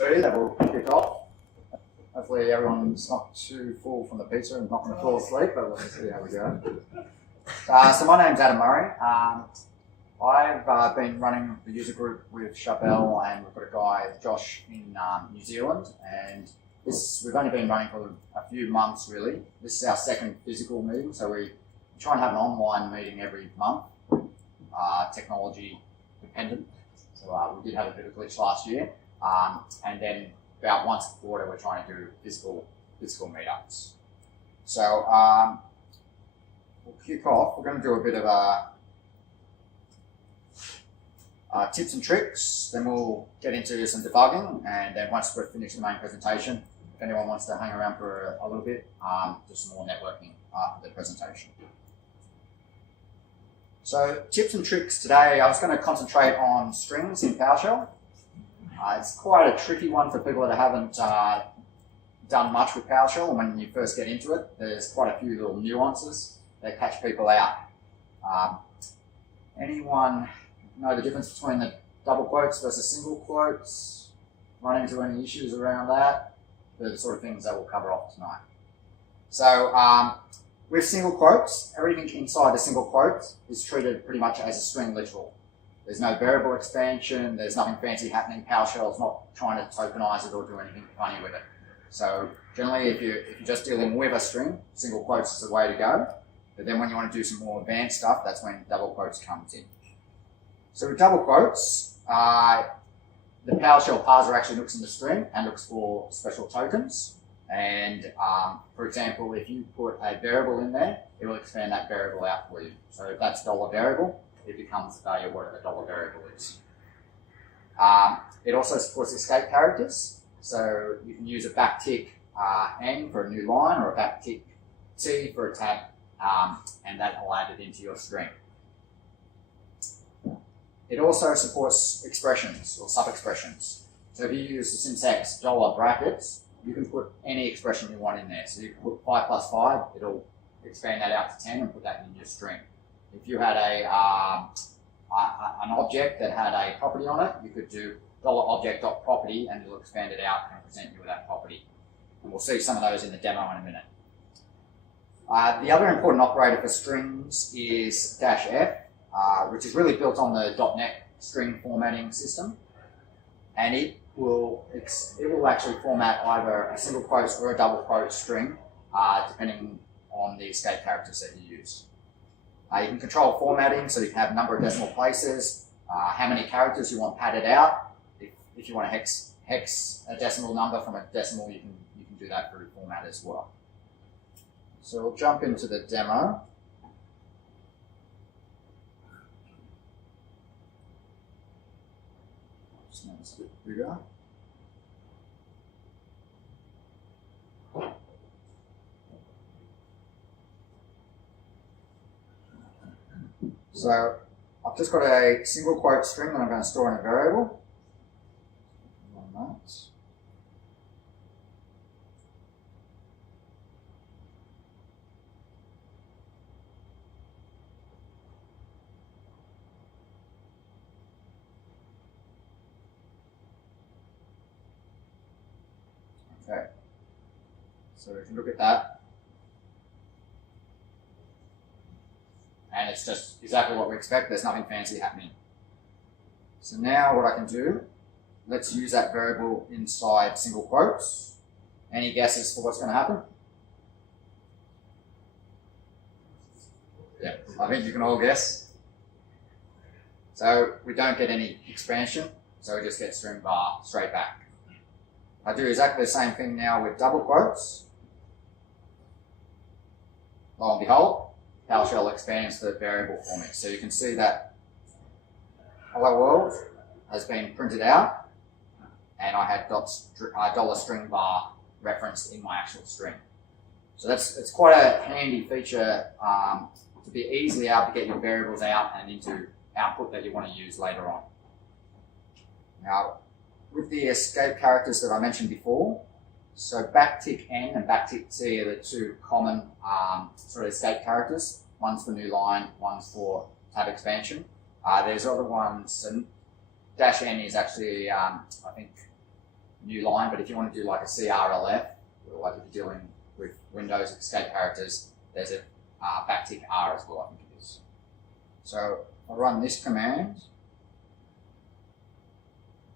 2 that will kick off. Hopefully everyone's not too full from the pizza and not going to fall asleep, but we'll see how we go. So my name's Adam Murray. I've been running the user group with Chapelle, and we've got a guy, Josh, in New Zealand, and we've only been running for a few months really. This is our second physical meeting, so we try and have an online meeting every month, technology dependent. So we did have a bit of a glitch last year, and then about once a quarter we're trying to do physical meetups. So we'll kick off. We're going to do a bit of tips and tricks, then we'll get into some debugging, and then once we've finished the main presentation, if anyone wants to hang around for a little bit, just some more networking after the presentation. So tips and tricks today, I was going to concentrate on strings in PowerShell. It's quite a tricky one for people that haven't done much with PowerShell, and when you first get into it, there's quite a few little nuances that catch people out. Anyone know the difference between the double quotes versus single quotes? Run into any issues around that? They're the sort of things that we'll cover off tonight. So with single quotes, everything inside the single quote is treated pretty much as a string literal. There's no variable expansion, there's nothing fancy happening. PowerShell is not trying to tokenize it or do anything funny with it. So generally, if you're just dealing with a string, single quotes is the way to go. But then when you want to do some more advanced stuff, that's when double quotes comes in. So with double quotes, the PowerShell parser actually looks in the string and looks for special tokens. And for example, if you put a variable in there, it will expand that variable out for you. So if that's $variable, it becomes the value of whatever the $variable is. It also supports escape characters. So you can use a backtick N for a new line, or a backtick T for a tab, and that will add it into your string. It also supports expressions or sub-expressions. So if you use the syntax $brackets, you can put any expression you want in there. So you can put 5 plus 5, it'll expand that out to 10 and put that in your string. If you had an object that had a property on it, you could do $object.property and it'll expand it out and present you with that property. And we'll see some of those in the demo in a minute. The other important operator for strings is -F, which is really built on the .NET string formatting system. And it will actually format either a single quote or a double quote string, depending on the escape characters that you use. You can control formatting, so you can have a number of decimal places, how many characters you want padded out. If you want to hex a decimal number from a decimal, you can do that through format as well. So we'll jump into the demo. Just make this a bit bigger. So I've just got a single quote string that I'm going to store in a variable. Okay, so we can look at that. And it's just exactly what we expect. There's nothing fancy happening. So now what I can do, let's use that variable inside single quotes. Any guesses for what's going to happen? Yeah, I think you can all guess. So we don't get any expansion, so we just get string bar straight back. I do exactly the same thing now with double quotes. Lo and behold, PowerShell expands the variable for me. So you can see that hello world has been printed out, and I had $string bar referenced in my actual string. So it's quite a handy feature to be easily able to get your variables out and into output that you want to use later on. Now, with the escape characters that I mentioned before, so backtick N and backtick T are the two common sort of escape characters. One's for new line, one's for tab expansion. There's other ones, and -N is actually, I think, new line, but if you want to do like a CRLF, like if you're dealing with Windows escape characters, there's a backtick R as well, I think it is. So if I run this command,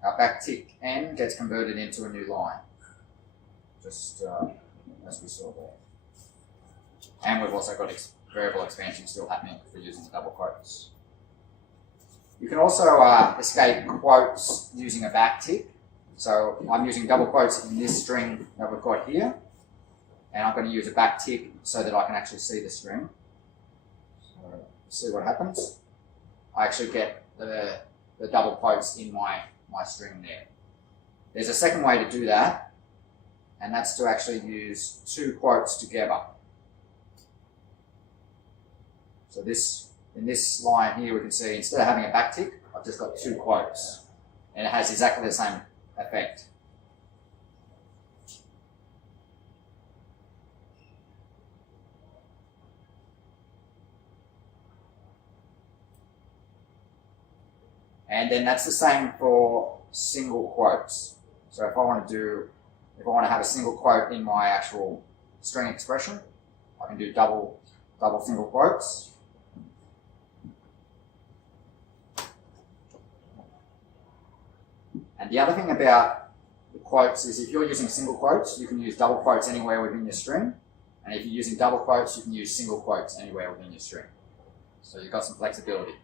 our backtick N gets converted into a new line, just as we saw there. And we've also got variable expansion still happening for using the double quotes. You can also escape quotes using a backtick. So I'm using double quotes in this string that we've got here, and I'm going to use a backtick so that I can actually see the string. So see what happens. I actually get the double quotes in my string there. There's a second way to do that, and that's to actually use two quotes together. So in this line here, we can see instead of having a backtick, I've just got two quotes, and it has exactly the same effect. And then that's the same for single quotes. So if I want to have a single quote in my actual string expression, I can do double single quotes. And the other thing about the quotes is if you're using single quotes, you can use double quotes anywhere within your string. And if you're using double quotes, you can use single quotes anywhere within your string. So you've got some flexibility.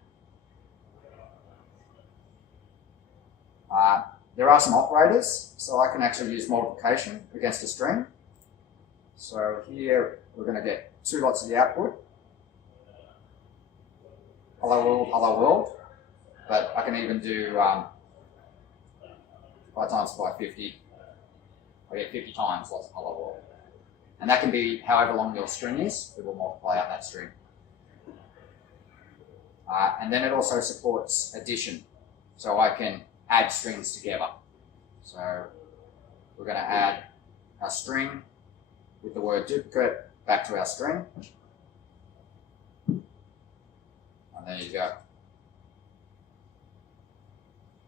There are some operators, so I can actually use multiplication against a string. So here we're going to get two lots of the output. Hello world. But I can even do, if I times by 50, I get 50 times lots of hello world. And that can be however long your string is, it will multiply out that string. And then it also supports addition. So I can add strings together. So we're going to add our string with the word duplicate back to our string. And there you go.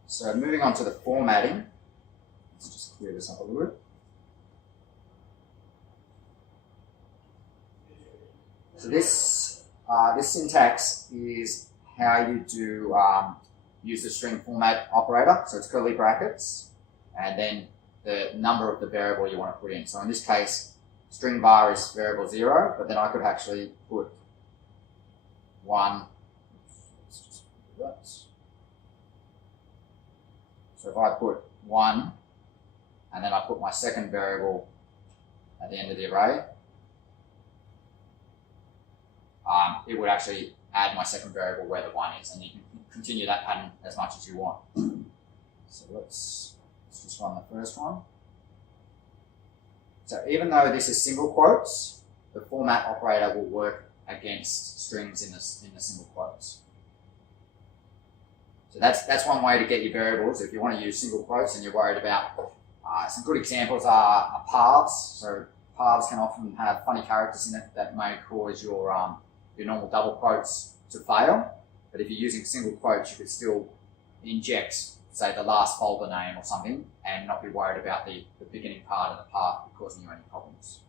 So moving on to the formatting. Let's just clear this up a little bit. So this syntax is how you do use the string format operator. So it's curly brackets, and then the number of the variable you want to put in. So in this case, string var is variable 0, but then I could actually put 1. Let's just do that. So if I put 1, and then I put my second variable at the end of the array, it would actually add my second variable where the 1 is, and you can continue that pattern as much as you want. So let's just run the first one. So even though this is single quotes, the format operator will work against strings in the single quotes. So that's one way to get your variables if you want to use single quotes and you're worried about. Some good examples are paths. So paths can often have funny characters in it that may cause your normal double quotes to fail. But if you're using single quotes, you could still inject, say, the last folder name or something and not be worried about the beginning part of the path causing you any problems.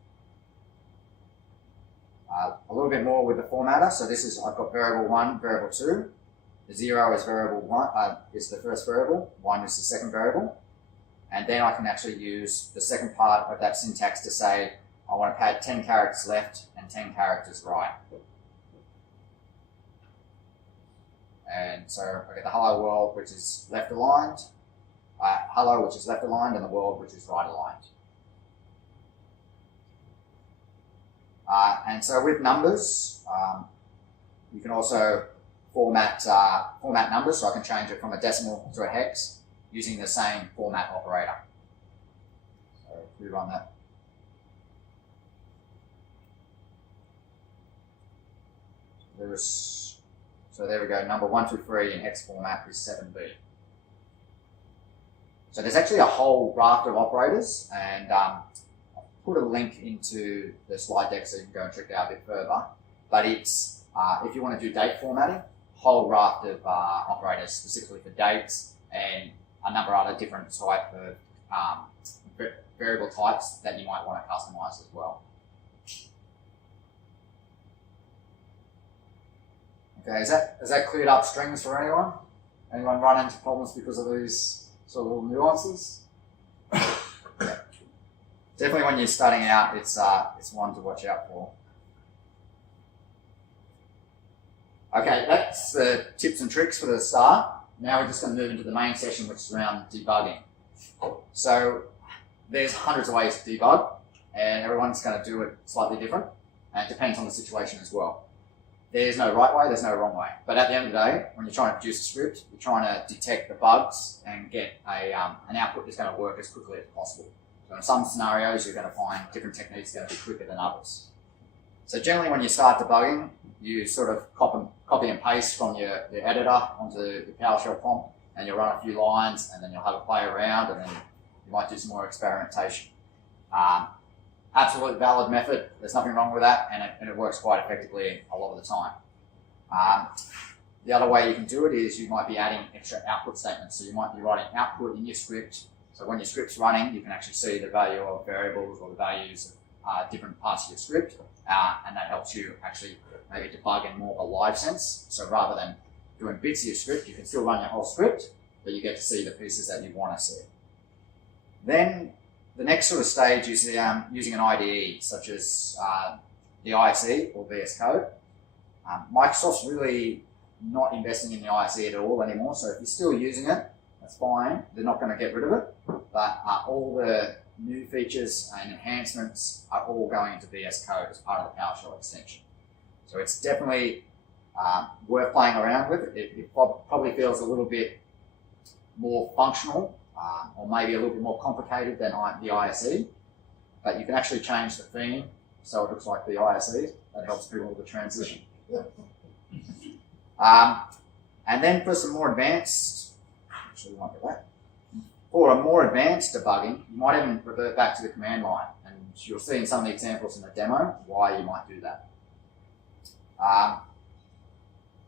A little bit more with the formatter. So this is, I've got variable 1, variable 2. The 0 is variable 1, is the first variable. 1 is the second variable. And then I can actually use the second part of that syntax to say, I want to pad 10 characters left and 10 characters right. And so I get the hello world, which is left aligned, hello, which is left aligned, and the world, which is right aligned. And so with numbers, you can also format numbers, so I can change it from a decimal to a hex using the same format operator. So if we run that. So there we go, number 123 in hex format is 7B. So there's actually a whole raft of operators, and I'll put a link into the slide deck so you can go and check it out a bit further. But it's, if you want to do date formatting, a whole raft of operators specifically for dates and a number of other different type of variable types that you might want to customize as well. Okay, has that cleared up strings for anyone? Anyone run into problems because of these sort of little nuances? Yeah. Definitely when you're starting out, it's one to watch out for. Okay, that's the tips and tricks for the start. Now we're just going to move into the main session, which is around debugging. So there's hundreds of ways to debug, and everyone's going to do it slightly different, and it depends on the situation as well. There's no right way, there's no wrong way. But at the end of the day, when you're trying to produce a script, you're trying to detect the bugs and get an output that's going to work as quickly as possible. So in some scenarios, you're going to find different techniques going to be quicker than others. So generally when you start debugging, you sort of copy and paste from your editor onto the PowerShell prompt, and you'll run a few lines, and then you'll have a play around, and then you might do some more experimentation. Absolutely valid method, there's nothing wrong with that, and it works quite effectively a lot of the time. The other way you can do it is you might be adding extra output statements. So you might be writing output in your script, so when your script's running, you can actually see the value of variables or the values of different parts of your script, and that helps you actually maybe debug in more of a live sense. So rather than doing bits of your script, you can still run your whole script, but you get to see the pieces that you want to see. Then the next sort of stage is using an IDE, such as the ISE or VS Code. Microsoft's really not investing in the ISE at all anymore, so if you're still using it, that's fine. They're not going to get rid of it, but all the new features and enhancements are all going into VS Code as part of the PowerShell extension. So it's definitely worth playing around with. It probably feels a little bit more functional, or maybe a little bit more complicated than the ISE, but you can actually change the theme so it looks like the ISE. That helps people with the transition. And then for some more advanced, actually we won't do that. For a more advanced debugging, you might even revert back to the command line, and you'll see in some of the examples in the demo why you might do that.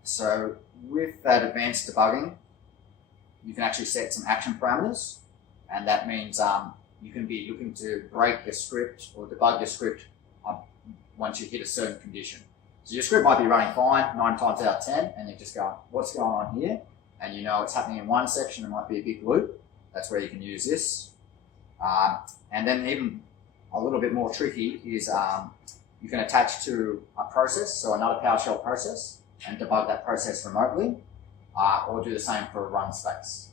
So with that advanced debugging, you can actually set some action parameters, and that means you can be looking to break your script or debug your script once you hit a certain condition. So your script might be running fine 9 times out of 10, and you're just going, what's going on here? And you know it's happening in one section, it might be a big loop. That's where you can use this. And then even a little bit more tricky is you can attach to a process, so another PowerShell process, and debug that process remotely, or do the same for a run space.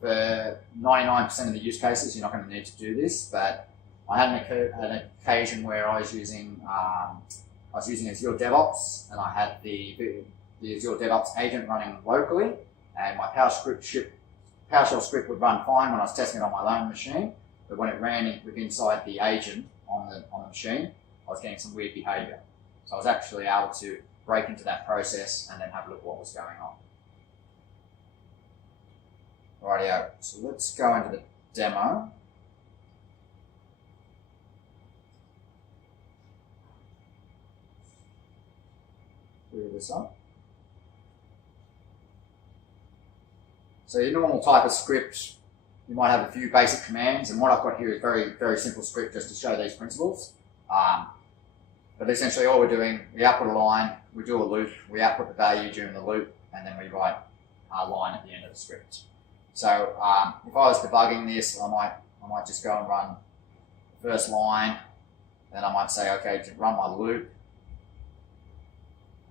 For 99% of the use cases, you're not going to need to do this, but I had an occasion where I was using Azure DevOps, and I had the Azure DevOps agent running locally, and my PowerShell script would run fine when I was testing it on my own machine, but when it ran inside the agent on the machine, I was getting some weird behavior. So I was actually able to break into that process and then have a look at what was going on. Rightio, so let's go into the demo. Clear this up. So your normal type of script, you might have a few basic commands, and what I've got here is very, very simple script just to show these principles. But essentially all we're doing, we output a line, we do a loop, we output the value during the loop, and then we write a line at the end of the script. So if I was debugging this, I might just go and run the first line, then I might say, okay, to run my loop,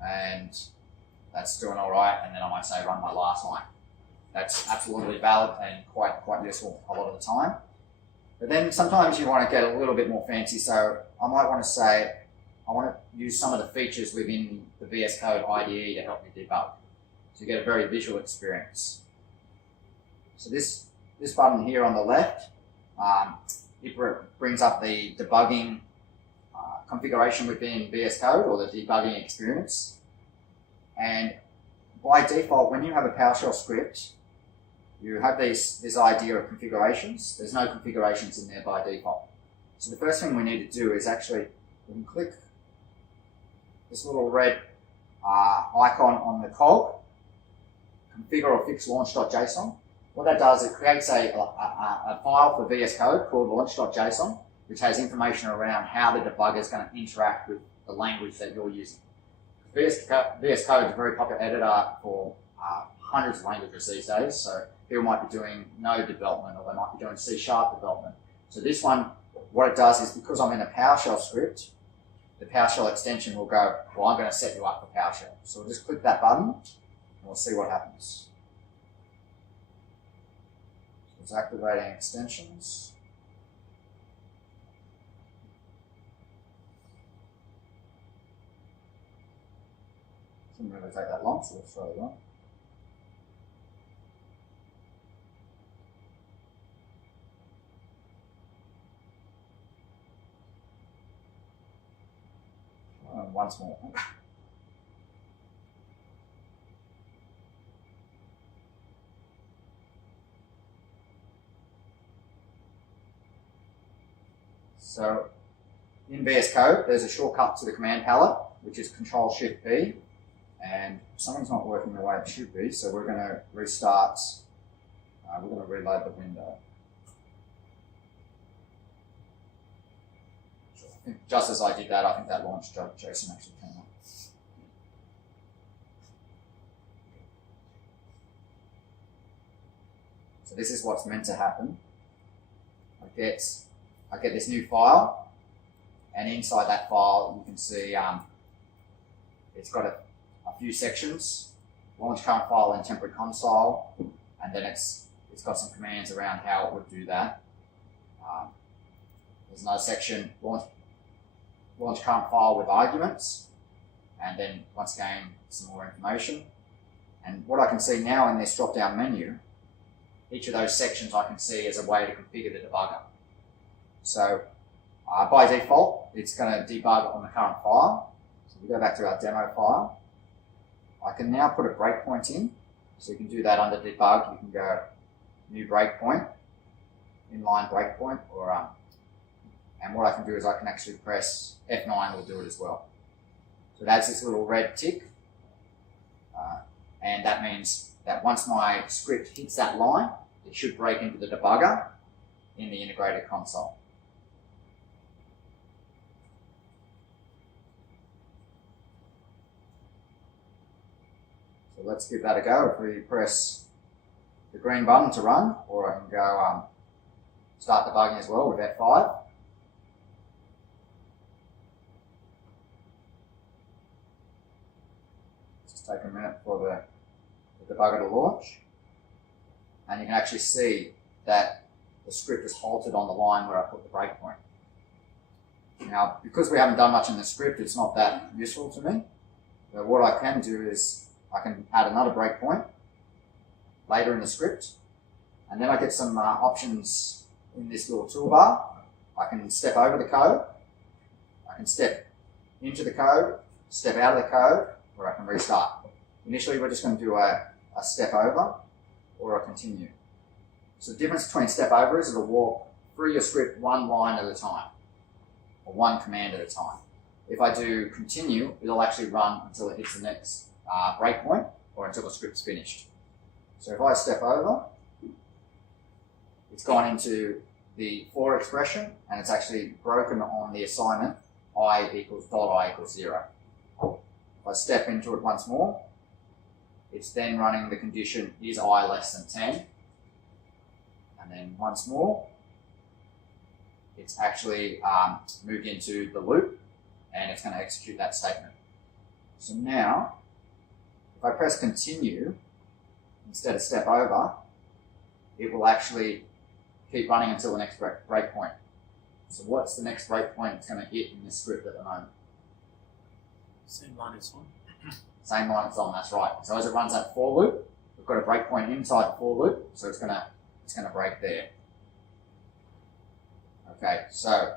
and that's doing all right, and then I might say run my last line. That's absolutely valid and quite useful a lot of the time. But then sometimes you want to get a little bit more fancy, so I might want to say, I want to use some of the features within the VS Code IDE to help me debug. So you get a very visual experience. So this button here on the left, it brings up the debugging configuration within VS Code, or the debugging experience. And by default, when you have a PowerShell script, you have this idea of configurations. There's no configurations in there by default. So the first thing we need to do is actually, we can click this little red icon on the cog, configure or fix launch.json. what that does, it creates a file for VS Code called launch.json, which has information around how the debugger is going to interact with the language that you're using. VS Code is a very popular editor for hundreds of languages these days, so people might be doing Node development or they might be doing C# development. So this one, what it does is because I'm in a PowerShell script, the PowerShell extension will go, well, I'm going to set you up for PowerShell. So we'll just click that button and we'll see what happens. So it's activating extensions. Shouldn't really take that long, so let's try it on. Once more. So in VS Code, there's a shortcut to the command palette, which is Control-Shift-B, and something's not working the way it should be, so we're going to restart, we're going to reload the window. I think just as I did that, I think that launch.json actually came up. So this is what's meant to happen. I get this new file, and inside that file you can see it's got a few sections: launch current file and temporary console, and then it's got some commands around how it would do that. There's another section, launch current file with arguments, and then once again some more information. And what I can see now in this drop down menu, each of those sections I can see as a way to configure the debugger. So by default it's going to debug on the current file. So we go back to our demo file. I can now put a breakpoint in, so you can do that under debug. You can go new breakpoint, inline breakpoint, or and what I can do is I can actually press F9 will do it as well. So that's this little red tick, and that means that once my script hits that line, it should break into the debugger in the integrated console. So let's give that a go. If we press the green button to run, or I can go start debugging as well with F5. Take a minute for the debugger to launch, and you can actually see that the script is halted on the line where I put the breakpoint. Now, because we haven't done much in the script, it's not that useful to me. But what I can do is I can add another breakpoint later in the script, and then I get some options in this little toolbar. I can step over the code, I can step into the code, step out of the code, or I can restart. Initially, we're just going to do a step over or a continue. So the difference between step over is it'll walk through your script one line at a time, or one command at a time. If I do continue, it'll actually run until it hits the next breakpoint, or until the script's finished. So if I step over, it's gone into the for expression, and it's actually broken on the assignment I equals $i=0. If I step into it once more, it's then running the condition is I less than 10. And then once more, it's actually moved into the loop, and it's going to execute that statement. So now, if I press continue instead of step over, it will actually keep running until the next breakpoint. So what's the next breakpoint it's going to hit in this script at the moment? Same line as on. Same line it's on, that's right. So as it runs that for loop, we've got a breakpoint inside the for loop, so it's gonna break there. Okay, so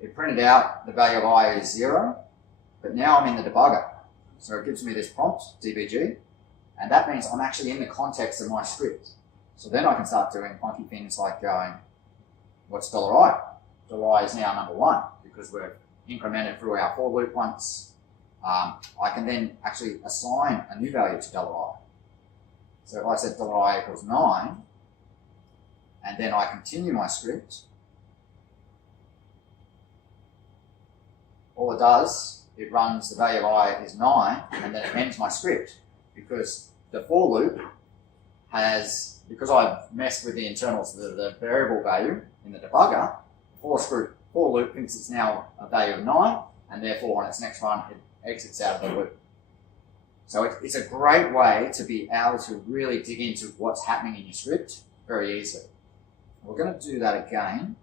it printed out the value of I is 0, but now I'm in the debugger. So it gives me this prompt, dbg, and that means I'm actually in the context of my script. So then I can start doing funky things like going, what's $i? $i is now number 1 because we've incremented through our for loop once. I can then actually assign a new value to $i. So if I said $i=9, and then I continue my script, all it does, it runs the value of I is 9, and then it ends my script, because the for loop has, because I've messed with the internals, the variable value in the debugger, for loop thinks it's now a value of 9, and therefore on its next run it exits out of the loop. So it's a great way to be able to really dig into what's happening in your script very easily. We're going to do that again,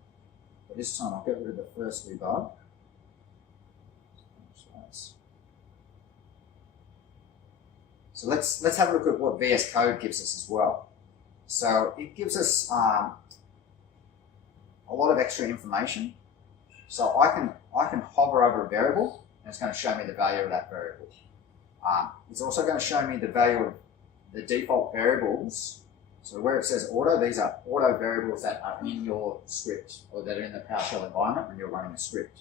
but this time I'll get rid of the first debug. So let's have a look at what VS Code gives us as well. So it gives us a lot of extra information. So I can hover over a variable, and it's going to show me the value of that variable. It's also going to show me the value of the default variables. So where it says auto, these are auto variables that are in your script, or that are in the PowerShell environment when you're running a script.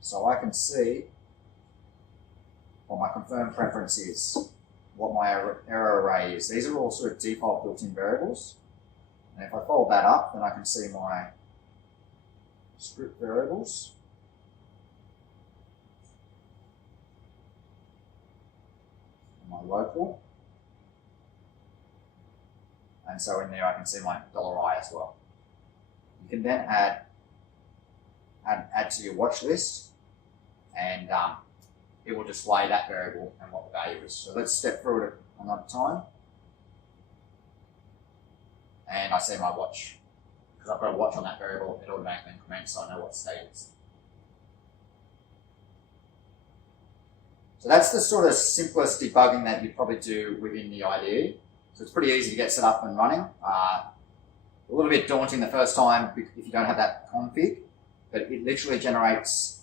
So I can see what my confirmed preference is, what my error array is. These are all sort of default built-in variables. And if I fold that up, then I can see my script variables. And my local. And so in there I can see my $I as well. You can then add to your watch list, and it will display that variable and what the value is. So let's step through it another time. And I see my watch. Because I've got a watch on that variable, it automatically increments, so I know what state it's. So that's the sort of simplest debugging that you'd probably do within the IDE. So it's pretty easy to get set up and running. A little bit daunting the first time if you don't have that config, but it literally generates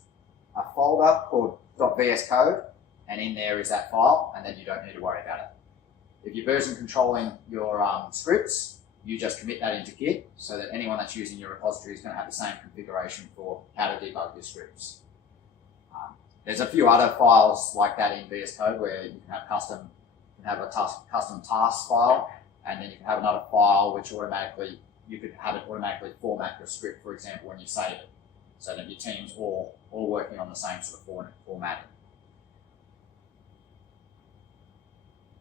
a folder called .vs code, and in there is that file, and then you don't need to worry about it. If you're version controlling your scripts, you just commit that into Git, so that anyone that's using your repository is going to have the same configuration for how to debug your scripts. There's a few other files like that in VS Code where you can have custom task file, and then you can have another file which you could have it automatically format your script, for example, when you save it, so that your team's all working on the same sort of formatting.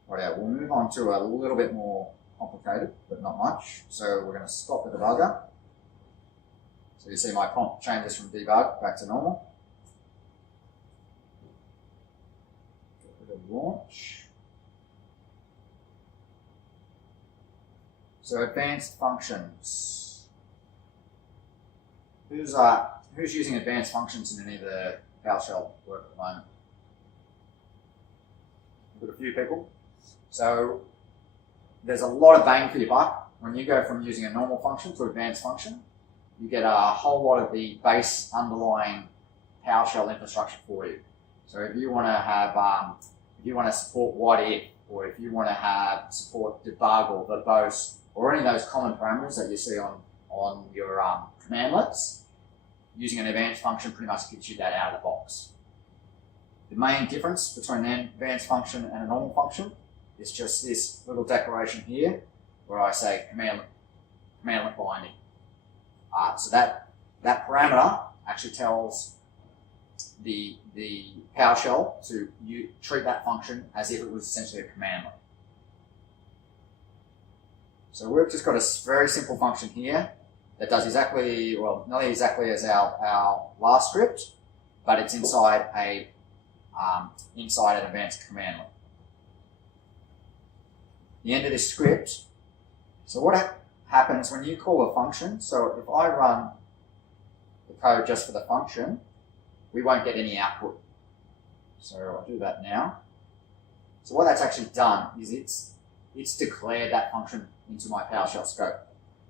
Right, we'll move on to a little bit more complicated, but not much. So we're going to stop the debugger. So you see my prompt changes from debug back to normal. Get rid of launch. So advanced functions. Who's using advanced functions in any of the PowerShell work at the moment? We've got a few people. So there's a lot of bang for your buck when you go from using a normal function to advanced function. You get a whole lot of the base underlying PowerShell infrastructure for you. So if you want to have, if you want to support what if, or if you want to have support debug or verbose, or any of those common parameters that you see on your commandlets, using an advanced function pretty much gives you that out of the box. The main difference between an advanced function and a normal function is just this little declaration here, where I say commandlet binding. So that parameter actually tells the PowerShell to treat that function as if it was essentially a commandlet. So we've just got a very simple function here that does exactly, well, not exactly as our last script, but it's inside an advanced commandlet. The end of this script. So what happens when you call a function? So if I run the code just for the function, we won't get any output. So I'll do that now. So what that's actually done is it's declared that function into my PowerShell scope.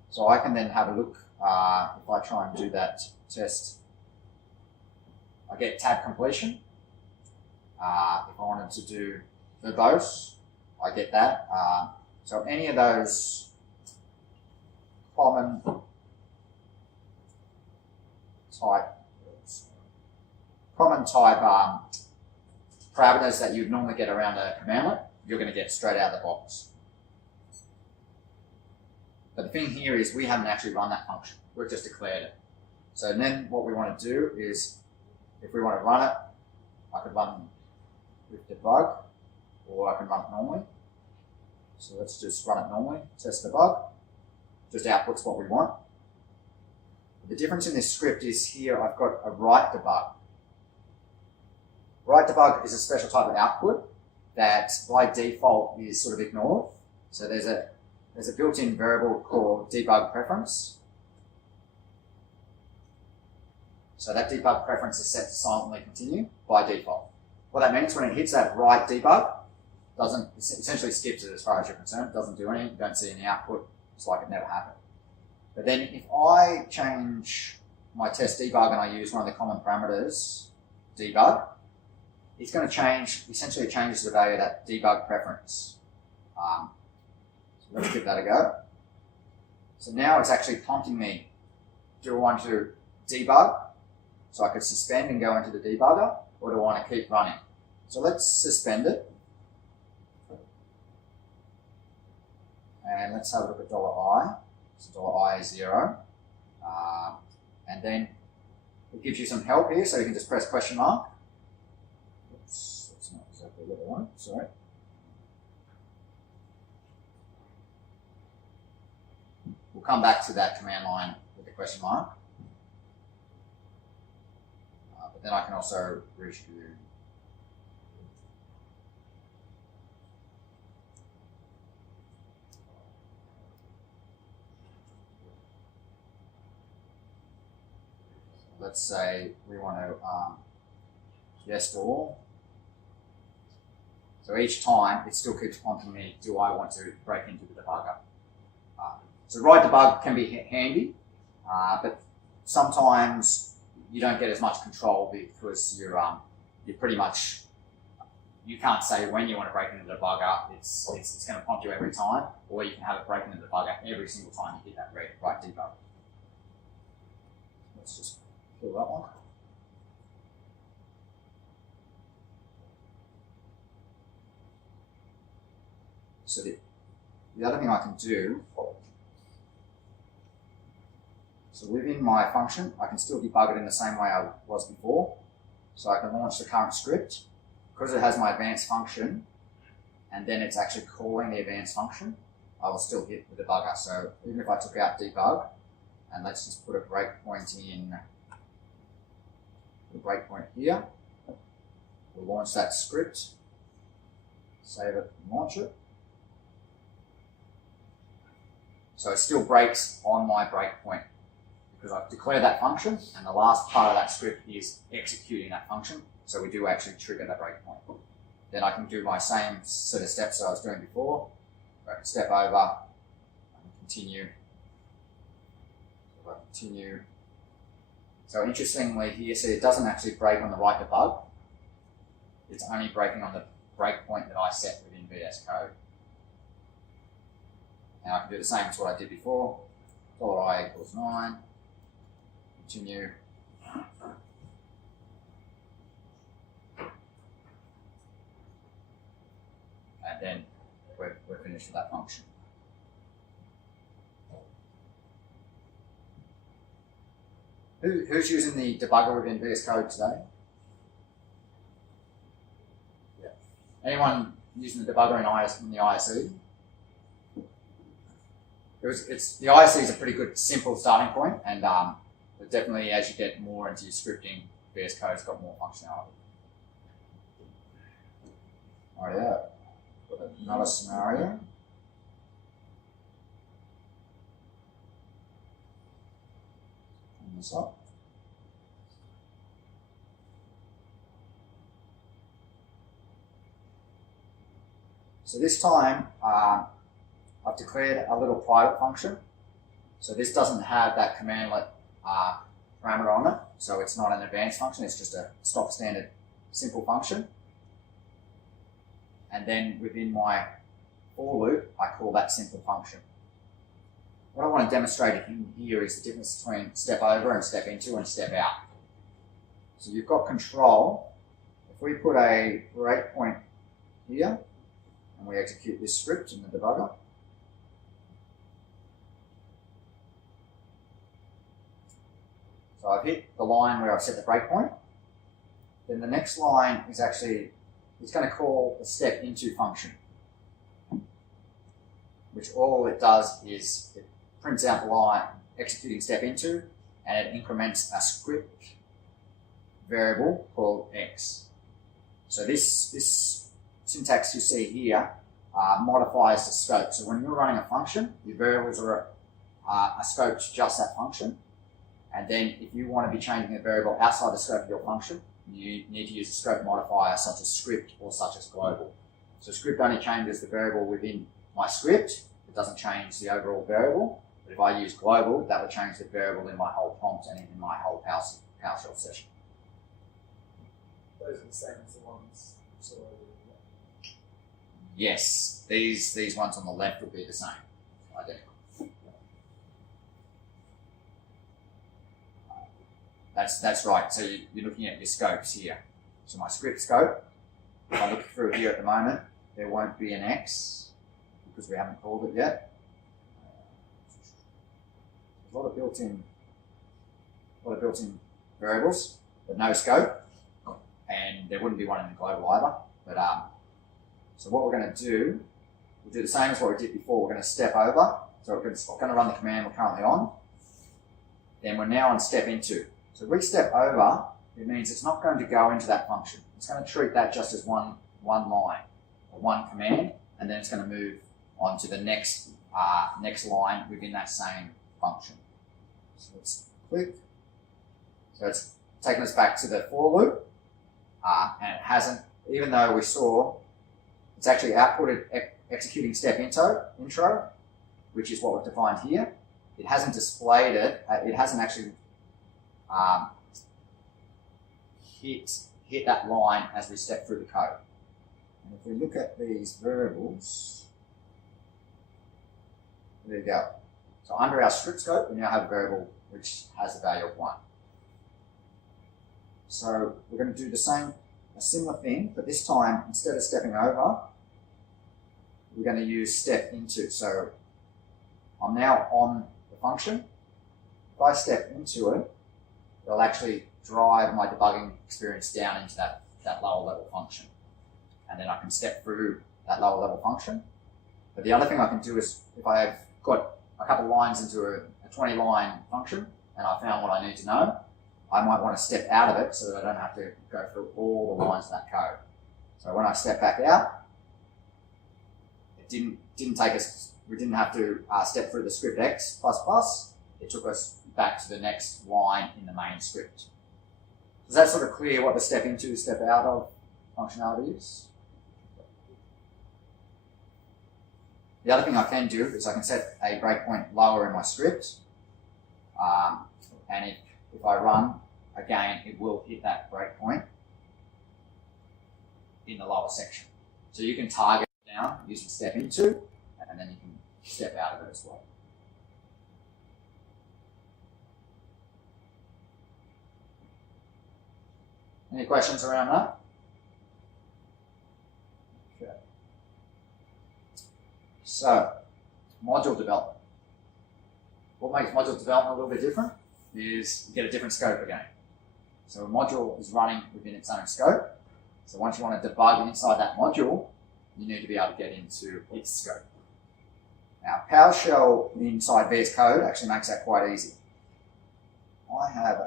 So I can then have a look, if I try and do that test, I get tab completion. If I wanted to do verbose, I get that. So any of those common type parameters that you'd normally get around a commandlet, you're going to get straight out of the box. But the thing here is we haven't actually run that function. We've just declared it. So then what we want to do is, if we want to run it, I could run with debug, or I can run it normally. So let's just run it normally, test debug, just outputs what we want. The difference in this script is here I've got a write debug. Write debug is a special type of output that by default is sort of ignored. So there's a built-in variable called debug preference. So that debug preference is set to silently continue by default. What that means, when it hits that write debug, essentially skips it as far as you're concerned. It doesn't do anything, you don't see any output. It's like it never happened. But then if I change my test debug and I use one of the common parameters, debug, it's going to change, essentially it changes the value of that debug preference. So let's give that a go. So now it's actually prompting me, do I want to debug? So I could suspend and go into the debugger, or do I want to keep running? So let's suspend it. And let's have a look at $i. So $i is 0. And then it gives you some help here, so you can just press question mark. Oops, that's not exactly what I want, sorry. We'll come back to that command line with the question mark. But then I can also reissue. Let's say we want to yes to all. So each time it still keeps prompting me, do I want to break into the debugger? So write debug can be handy, but sometimes you don't get as much control because you're pretty much, you can't say when you want to break into the debugger. It's going to prompt you every time, or you can have it break into the debugger every single time you hit that write debug. Let's just kill that one. So the other thing I can do, so within my function, I can still debug it in the same way I was before. So I can launch the current script. Because it has my advanced function, and then it's actually calling the advanced function, I will still hit the debugger. So even if I took out debug, and let's just put a breakpoint in, the breakpoint here, we'll launch that script, save it, and launch it. So it still breaks on my breakpoint because I've declared that function, and the last part of that script is executing that function. So we do actually trigger that breakpoint. Then I can do my same set of steps that I was doing before. I can step over, I can continue, continue. So interestingly here, see, it doesn't actually break on the write debug. It's only breaking on the breakpoint that I set within VS Code. Now I can do the same as what I did before. $i equals 9. Continue. And then we're finished with that function. Who's using the debugger within VS Code today? Yeah. Anyone using the debugger in the ISE? The ISE is a pretty good, simple starting point, and but definitely as you get more into your scripting, VS Code's got more functionality. All right, yeah. Another scenario. Turn this up. So this time, I've declared a little private function. So this doesn't have that commandlet parameter on it. So it's not an advanced function, it's just a stock standard simple function. And then within my for loop, I call that simple function. What I want to demonstrate in here is the difference between step over and step into and step out. So you've got control. If we put a breakpoint here, and we execute this script in the debugger, So I've hit the line where I've set the breakpoint. Then the next line is actually, it's going to call the step into function, which all it does is it prints out the line executing step into, and it increments a script variable called x. So this syntax you see here modifies the scope. So when you're running a function, your variables are scoped to just that function. And then if you want to be changing a variable outside the scope of your function, you need to use a scope modifier such as script or such as global. So script only changes the variable within my script. It doesn't change the overall variable. But if I use global, that would change the variable in my whole prompt and in my whole PowerShell session. Those are the same as the ones we saw over there. Yes, these ones on the left will be the same, identical. That's right. So you're looking at your scopes here. So my script scope, if I look through here at the moment, there won't be an X because we haven't called it yet. There's a lot of built-in variables, but no scope, and there wouldn't be one in the global either. But so what we're going to do, we'll do the same as what we did before. We're going to step over. So we're going to run the command we're currently on. Then we're now on step into. So if we step over, it means it's not going to go into that function. It's going to treat that just as one line or one command, and then it's going to move on to the next line within that same function. So let's click. So it's taken us back to the for loop, and it hasn't, even though we saw it's actually outputted executing step intro, which is what we've defined here. It hasn't displayed it. It hasn't actually hit that line as we step through the code. And if we look at these variables, there you go. So under our script scope, we now have a variable which has a value of 1. So we're going to do a similar thing, but this time, instead of stepping over, we're going to use step into. So I'm now on the function. If I step into it, it'll actually drive my debugging experience down into that lower level function. And then I can step through that lower level function. But the other thing I can do is, if I've got a couple lines into a 20 line function and I found what I need to know, I might want to step out of it so that I don't have to go through all the lines of that code. So when I step back out, it didn't take us, we didn't have to step through the script X++. It took us back to the next line in the main script. Does that sort of clear what the step into, step out of functionality is? The other thing I can do is I can set a breakpoint lower in my script, and if I run, again, it will hit that breakpoint in the lower section. So you can target down using step into, and then you can step out of it as well. Any questions around that? Okay. So, module development. What makes module development a little bit different is you get a different scope again. So a module is running within its own scope. So once you want to debug inside that module, you need to be able to get into its scope. Now, PowerShell inside VS Code actually makes that quite easy. I have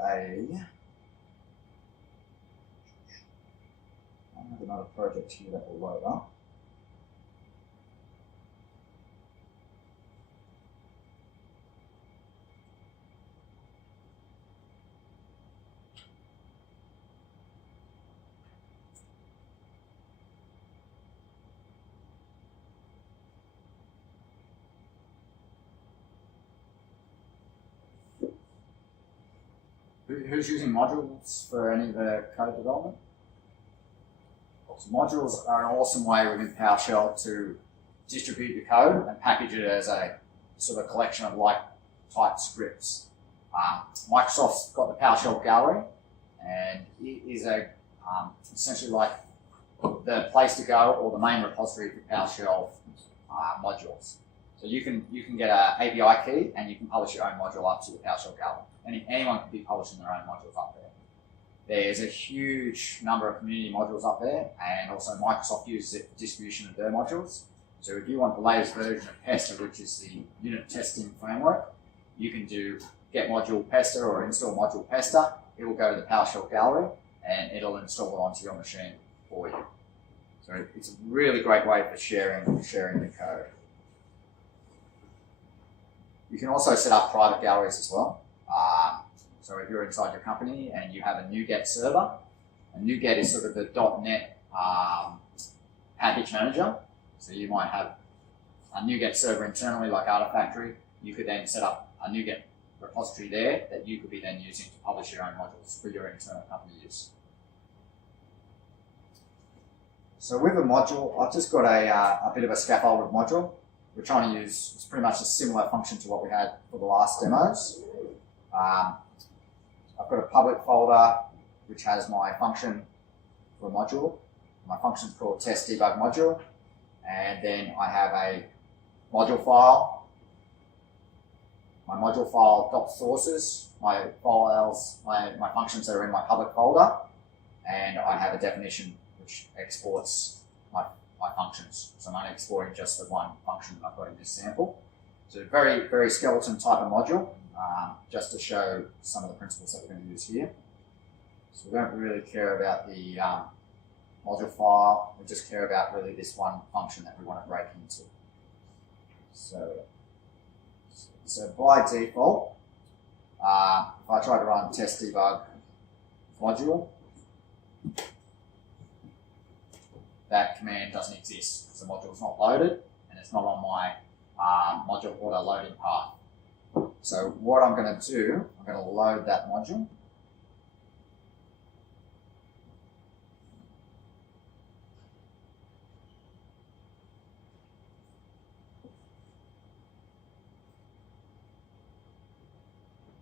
another project here that will load up. Who's using modules for any of the code development? So modules are an awesome way within PowerShell to distribute your code and package it as a sort of collection of like-type scripts. Microsoft's got the PowerShell gallery, and it is essentially like the place to go or the main repository for PowerShell modules. So you can get an API key and you can publish your own module up to the PowerShell gallery. anyone can be publishing their own modules up there. There's a huge number of community modules up there, and also Microsoft uses it for distribution of their modules. So if you want the latest version of Pester, which is the unit testing framework, you can do get module Pester or install module Pester. It will go to the PowerShell gallery and it'll install it onto your machine for you. So it's a really great way for sharing the code. You can also set up private galleries as well. So if you're inside your company and you have a NuGet server, and NuGet is sort of the .NET package manager. So you might have a NuGet server internally like Artifactory. You could then set up a NuGet repository there that you could be then using to publish your own modules for your internal company use. So with a module, I've just got a bit of a scaffolded module. We're trying to use, it's pretty much a similar function to what we had for the last demos. I've got a public folder which has my function for a module. My function is called test debug module. And then I have a module file. My module file .sources, my files, my functions that are in my public folder. And I have a definition which exports my functions. So I'm only exporting just the one function that I've got in this sample. So a very, very skeleton type of module, just to show some of the principles that we're going to use here. So we don't really care about the module file, we just care about really this one function that we want to break into. So by default, if I try to run test debug module, that command doesn't exist because the module is not loaded and it's not on my module order loading path. So what I'm going to do, I'm going to load that module.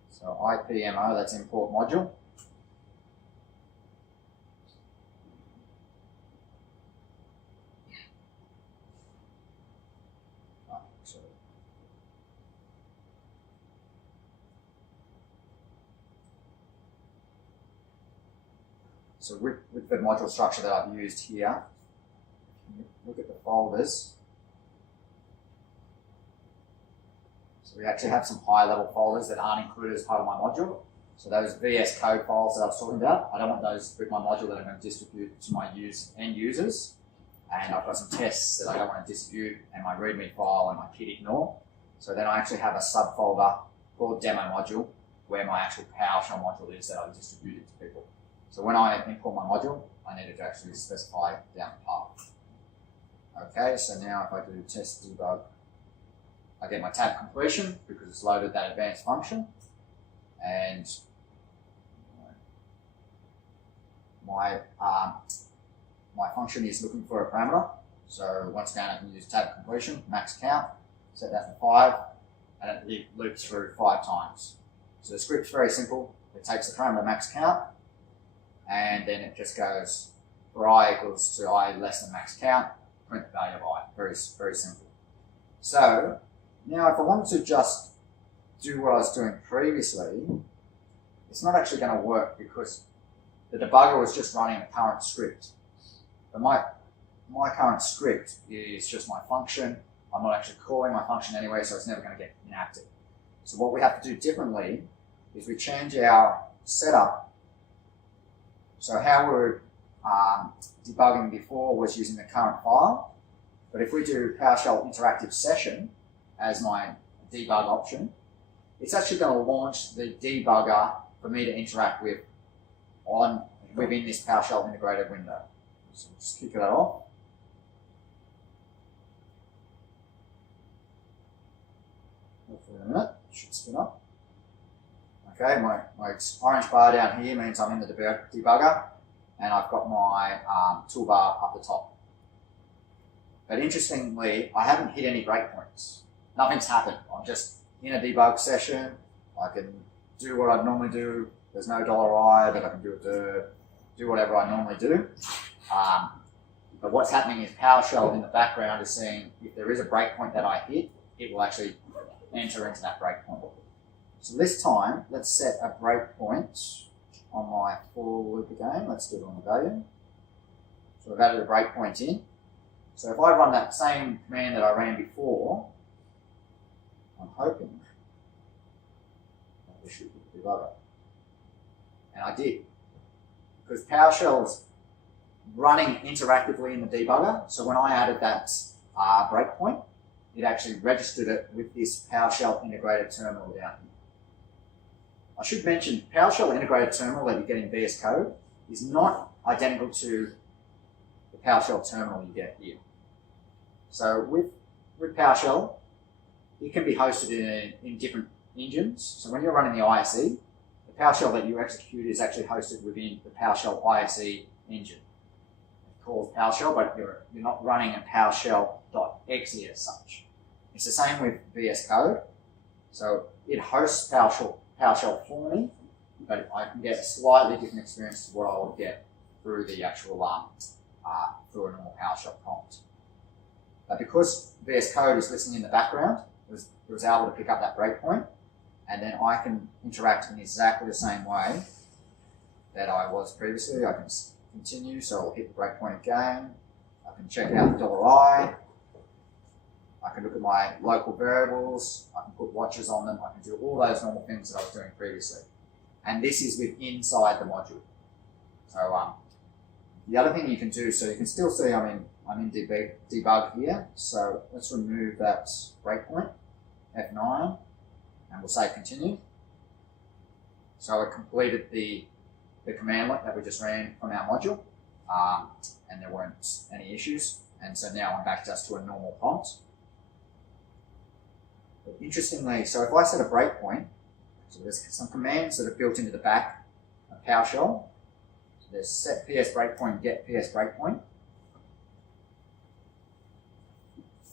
So IPMO, that's import module. So with the module structure that I've used here, look at the folders. So we actually have some high-level folders that aren't included as part of my module. So those VS Code files that I was talking about, I don't want those with my module that I'm going to distribute to my end users. And I've got some tests that I don't want to distribute, and my README file and my kit ignore. So then I actually have a subfolder called demo module where my actual PowerShell module is that I distribute it to people. So when I import my module, I needed to actually specify down the path. Okay, so now if I do test debug, I get my tab completion because it's loaded that advanced function. And my function is looking for a parameter. So once again, I can use tab completion, max count, set that to 5, and it loops through 5 times. So the script's very simple. It takes the parameter max count, and then it just goes for I equals to I less than max count, print the value of I. Very, very simple. So now if I wanted to just do what I was doing previously, it's not actually going to work because the debugger was just running the current script. But my current script is just my function. I'm not actually calling my function anyway, so it's never going to get enacted. So what we have to do differently is we change our setup. So how we were debugging before was using the current file. But if we do PowerShell interactive session as my debug option, it's actually going to launch the debugger for me to interact with within this PowerShell integrated window. So we'll just kick that off. Hopefully in a minute, it should spin up. Okay, my orange bar down here means I'm in the debugger, and I've got my toolbar up the top. But interestingly, I haven't hit any breakpoints. Nothing's happened. I'm just in a debug session. I can do what I normally do. There's no $I, but I can do whatever I normally do. But what's happening is PowerShell in the background is seeing if there is a breakpoint that I hit, it will actually enter into that breakpoint. So this time, let's set a breakpoint on my for loop again. Let's do it on the value. So I've added a breakpoint in. So if I run that same command that I ran before, I'm hoping that this should be the debugger. And I did. Because PowerShell is running interactively in the debugger. So when I added that breakpoint, it actually registered it with this PowerShell integrated terminal down here. I should mention, PowerShell integrated terminal that you get in VS Code is not identical to the PowerShell terminal you get here. So with PowerShell, it can be hosted in different engines. So when you're running the ISE, the PowerShell that you execute is actually hosted within the PowerShell ISE engine. It's called PowerShell, but you're not running a PowerShell.exe as such. It's the same with VS Code. So it hosts PowerShell for me, but I can get a slightly different experience to what I would get through the actual through a normal PowerShell prompt. But because VS Code is listening in the background, it was able to pick up that breakpoint, and then I can interact in exactly the same way that I was previously. I can continue, so I'll hit the breakpoint again. I can check out the $I. I can look at my local variables. I can put watches on them. I can do all those normal things that I was doing previously. And this is inside the module. So the other thing you can do, so you can still see I'm in debug here. So let's remove that breakpoint, F9, and we'll say continue. So it completed the command that we just ran from our module, and there weren't any issues. And so now I'm back just to a normal prompt. But interestingly, so if I set a breakpoint, so there's some commands that are built into the back of PowerShell. So there's set PS breakpoint, get PS breakpoint.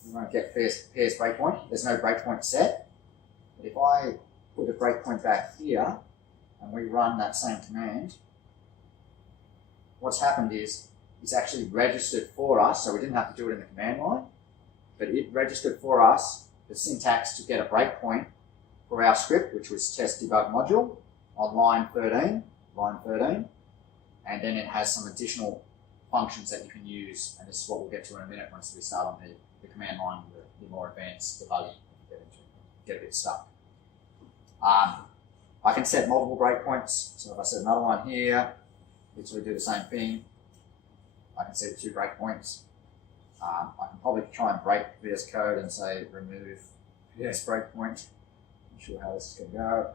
We won't get PS breakpoint. There's no breakpoint set. But if I put a breakpoint back here and we run that same command, what's happened is it's actually registered for us. So we didn't have to do it in the command line, but it registered for us the syntax to get a breakpoint for our script, which was test debug module on line 13, and then it has some additional functions that you can use, and this is what we'll get to in a minute once we start on the command line with the more advanced debugging, get a bit stuck. I can set multiple breakpoints, so if I set another one here, literally do the same thing. I can set 2 breakpoints. I can probably try and break VS Code and say remove VS breakpoint. Not sure how this is going to go.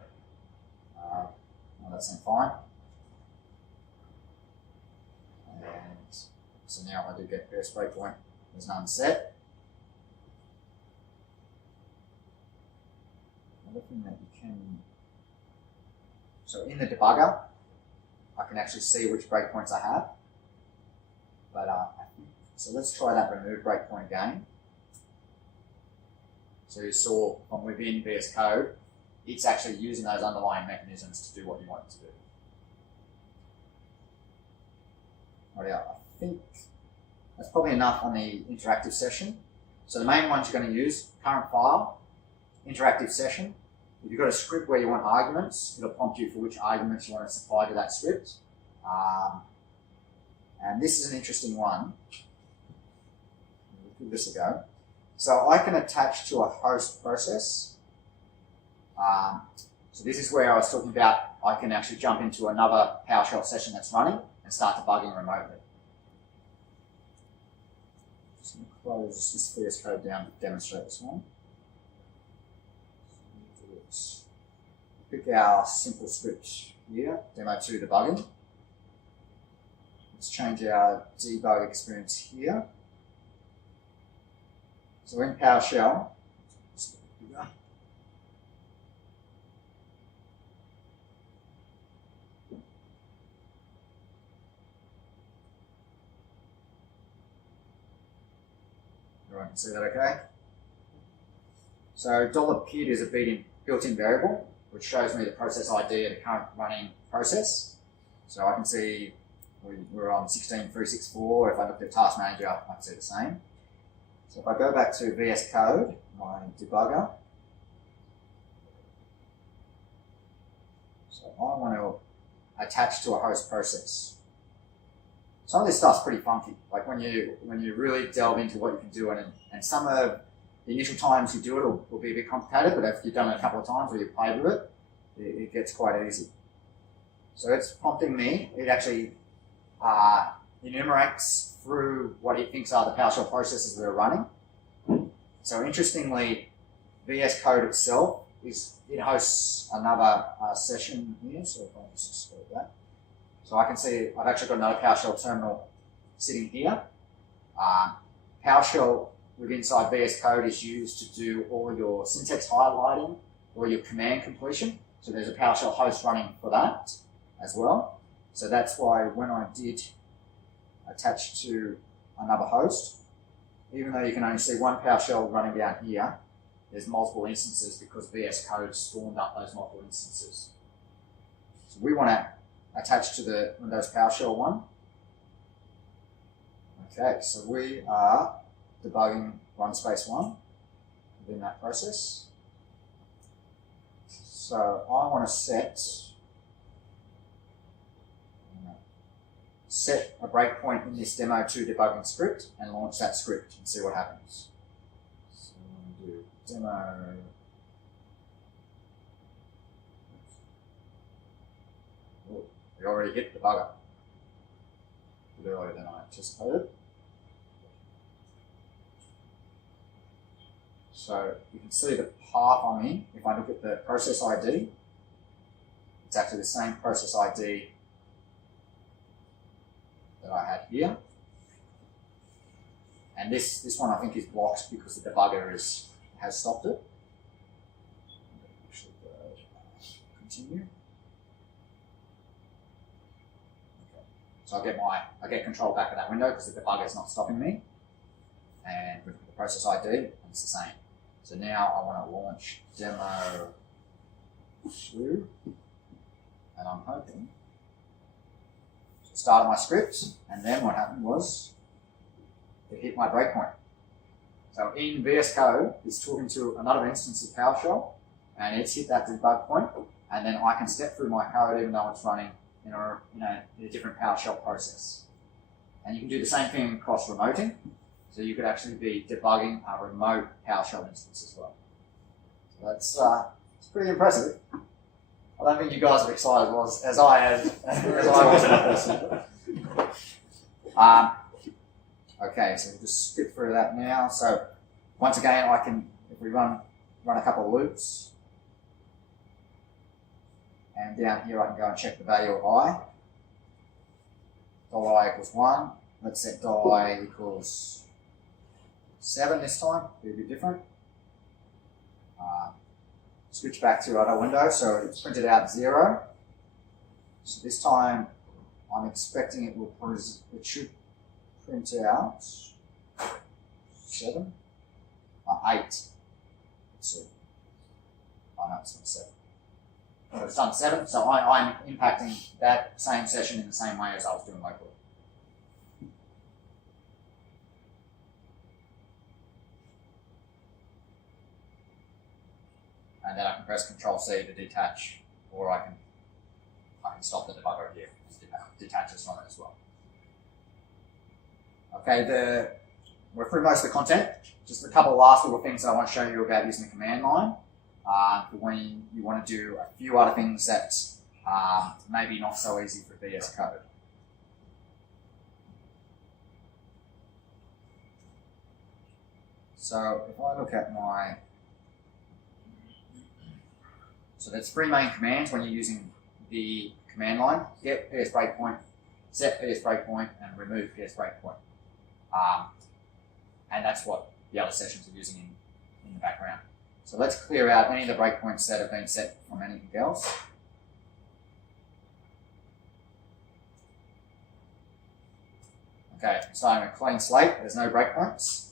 No, that seemed fine. And so now if I do get VS breakpoint, there's none set. Another thing that you can, so in the debugger, I can actually see which breakpoints I have. But so let's try that remove breakpoint again. So you saw from within VS Code, it's actually using those underlying mechanisms to do what you want it to do. Right, I think that's probably enough on the interactive session. So the main ones you're going to use, current file, interactive session. If you've got a script where you want arguments, it'll prompt you for which arguments you want to supply to that script. And this is an interesting one. We'll give this a go. So I can attach to a host process. So this is where I was talking about I can actually jump into another PowerShell session that's running and start debugging remotely. Just going to close this VS Code down to demonstrate this one. Pick our simple script here, demo 2 debugging. Let's change our debug experience here. So in PowerShell, everyone can see that okay? So $PID is a built-in variable, which shows me the process ID of the current running process. So I can see we're on 16.364. If I look at Task Manager, I can see the same. So if I go back to VS Code, my debugger, I want to attach to a host process. Some of this stuff's pretty funky. Like when you really delve into what you can do, and some of the initial times you do it will be a bit complicated, but if you've done it a couple of times or you've played with it, it gets quite easy. So it's prompting me. It actually enumerates through what it thinks are the PowerShell processes that are running. So interestingly, VS Code itself it hosts another session here. So if I just export that, so I can see I've actually got another PowerShell terminal sitting here. PowerShell within inside VS Code is used to do all your syntax highlighting or your command completion. So there's a PowerShell host running for that as well. So that's why when I did attach to another host, even though you can only see one PowerShell running down here, there's multiple instances because VS Code spawned up those multiple instances. So we want to attach to the Windows PowerShell one. Okay, so we are debugging run space 1 within that process. So I want to set a breakpoint in this demo2 debugging script and launch that script and see what happens. So I'm going to do demo. Oh, we already hit the bugger. A bit earlier than I anticipated. So you can see the path I'm in. If I look at the process ID, it's actually the same process ID that I had here. And this one I think is blocked because the debugger has stopped it. Actually, continue. Okay. So I get control back of that window because the debugger is not stopping me. And with the process ID, and it's the same. So now I want to launch demo 2, and I'm hoping to start my script, and then what happened was it hit my breakpoint. So in VS Code, it's talking to another instance of PowerShell, and it's hit that debug point, and then I can step through my code even though it's running in a different PowerShell process. And you can do the same thing across remoting. So you could actually be debugging a remote PowerShell instance as well. So that's it's pretty impressive. I don't think you guys are excited as I was in that person. Okay, so we'll just skip through that now. So once again, I can, if we run a couple of loops, and down here I can go and check the value of I. $i equals 1. Let's set $i equals 7 this time, be a bit different. Switch back to other window, so it's printed out 0. So this time I'm expecting it should print out 7, 8. Let's see. Oh no, it's not 7. Well, it's done 7, so I'm impacting that same session in the same way as I was doing locally. And then I can press Control-C to detach, or I can stop the debugger here and detach this from it as well. Okay, we're through most of the content. Just a couple of last little things I want to show you about using the command line for when you want to do a few other things that maybe not so easy for VS Code. So if I look at so that's 3 main commands when you're using the command line: get PS breakpoint, set PS breakpoint, and remove PS breakpoint. And that's what the other sessions are using in the background. So let's clear out any of the breakpoints that have been set from anything else. Okay, starting a clean slate, there's no breakpoints.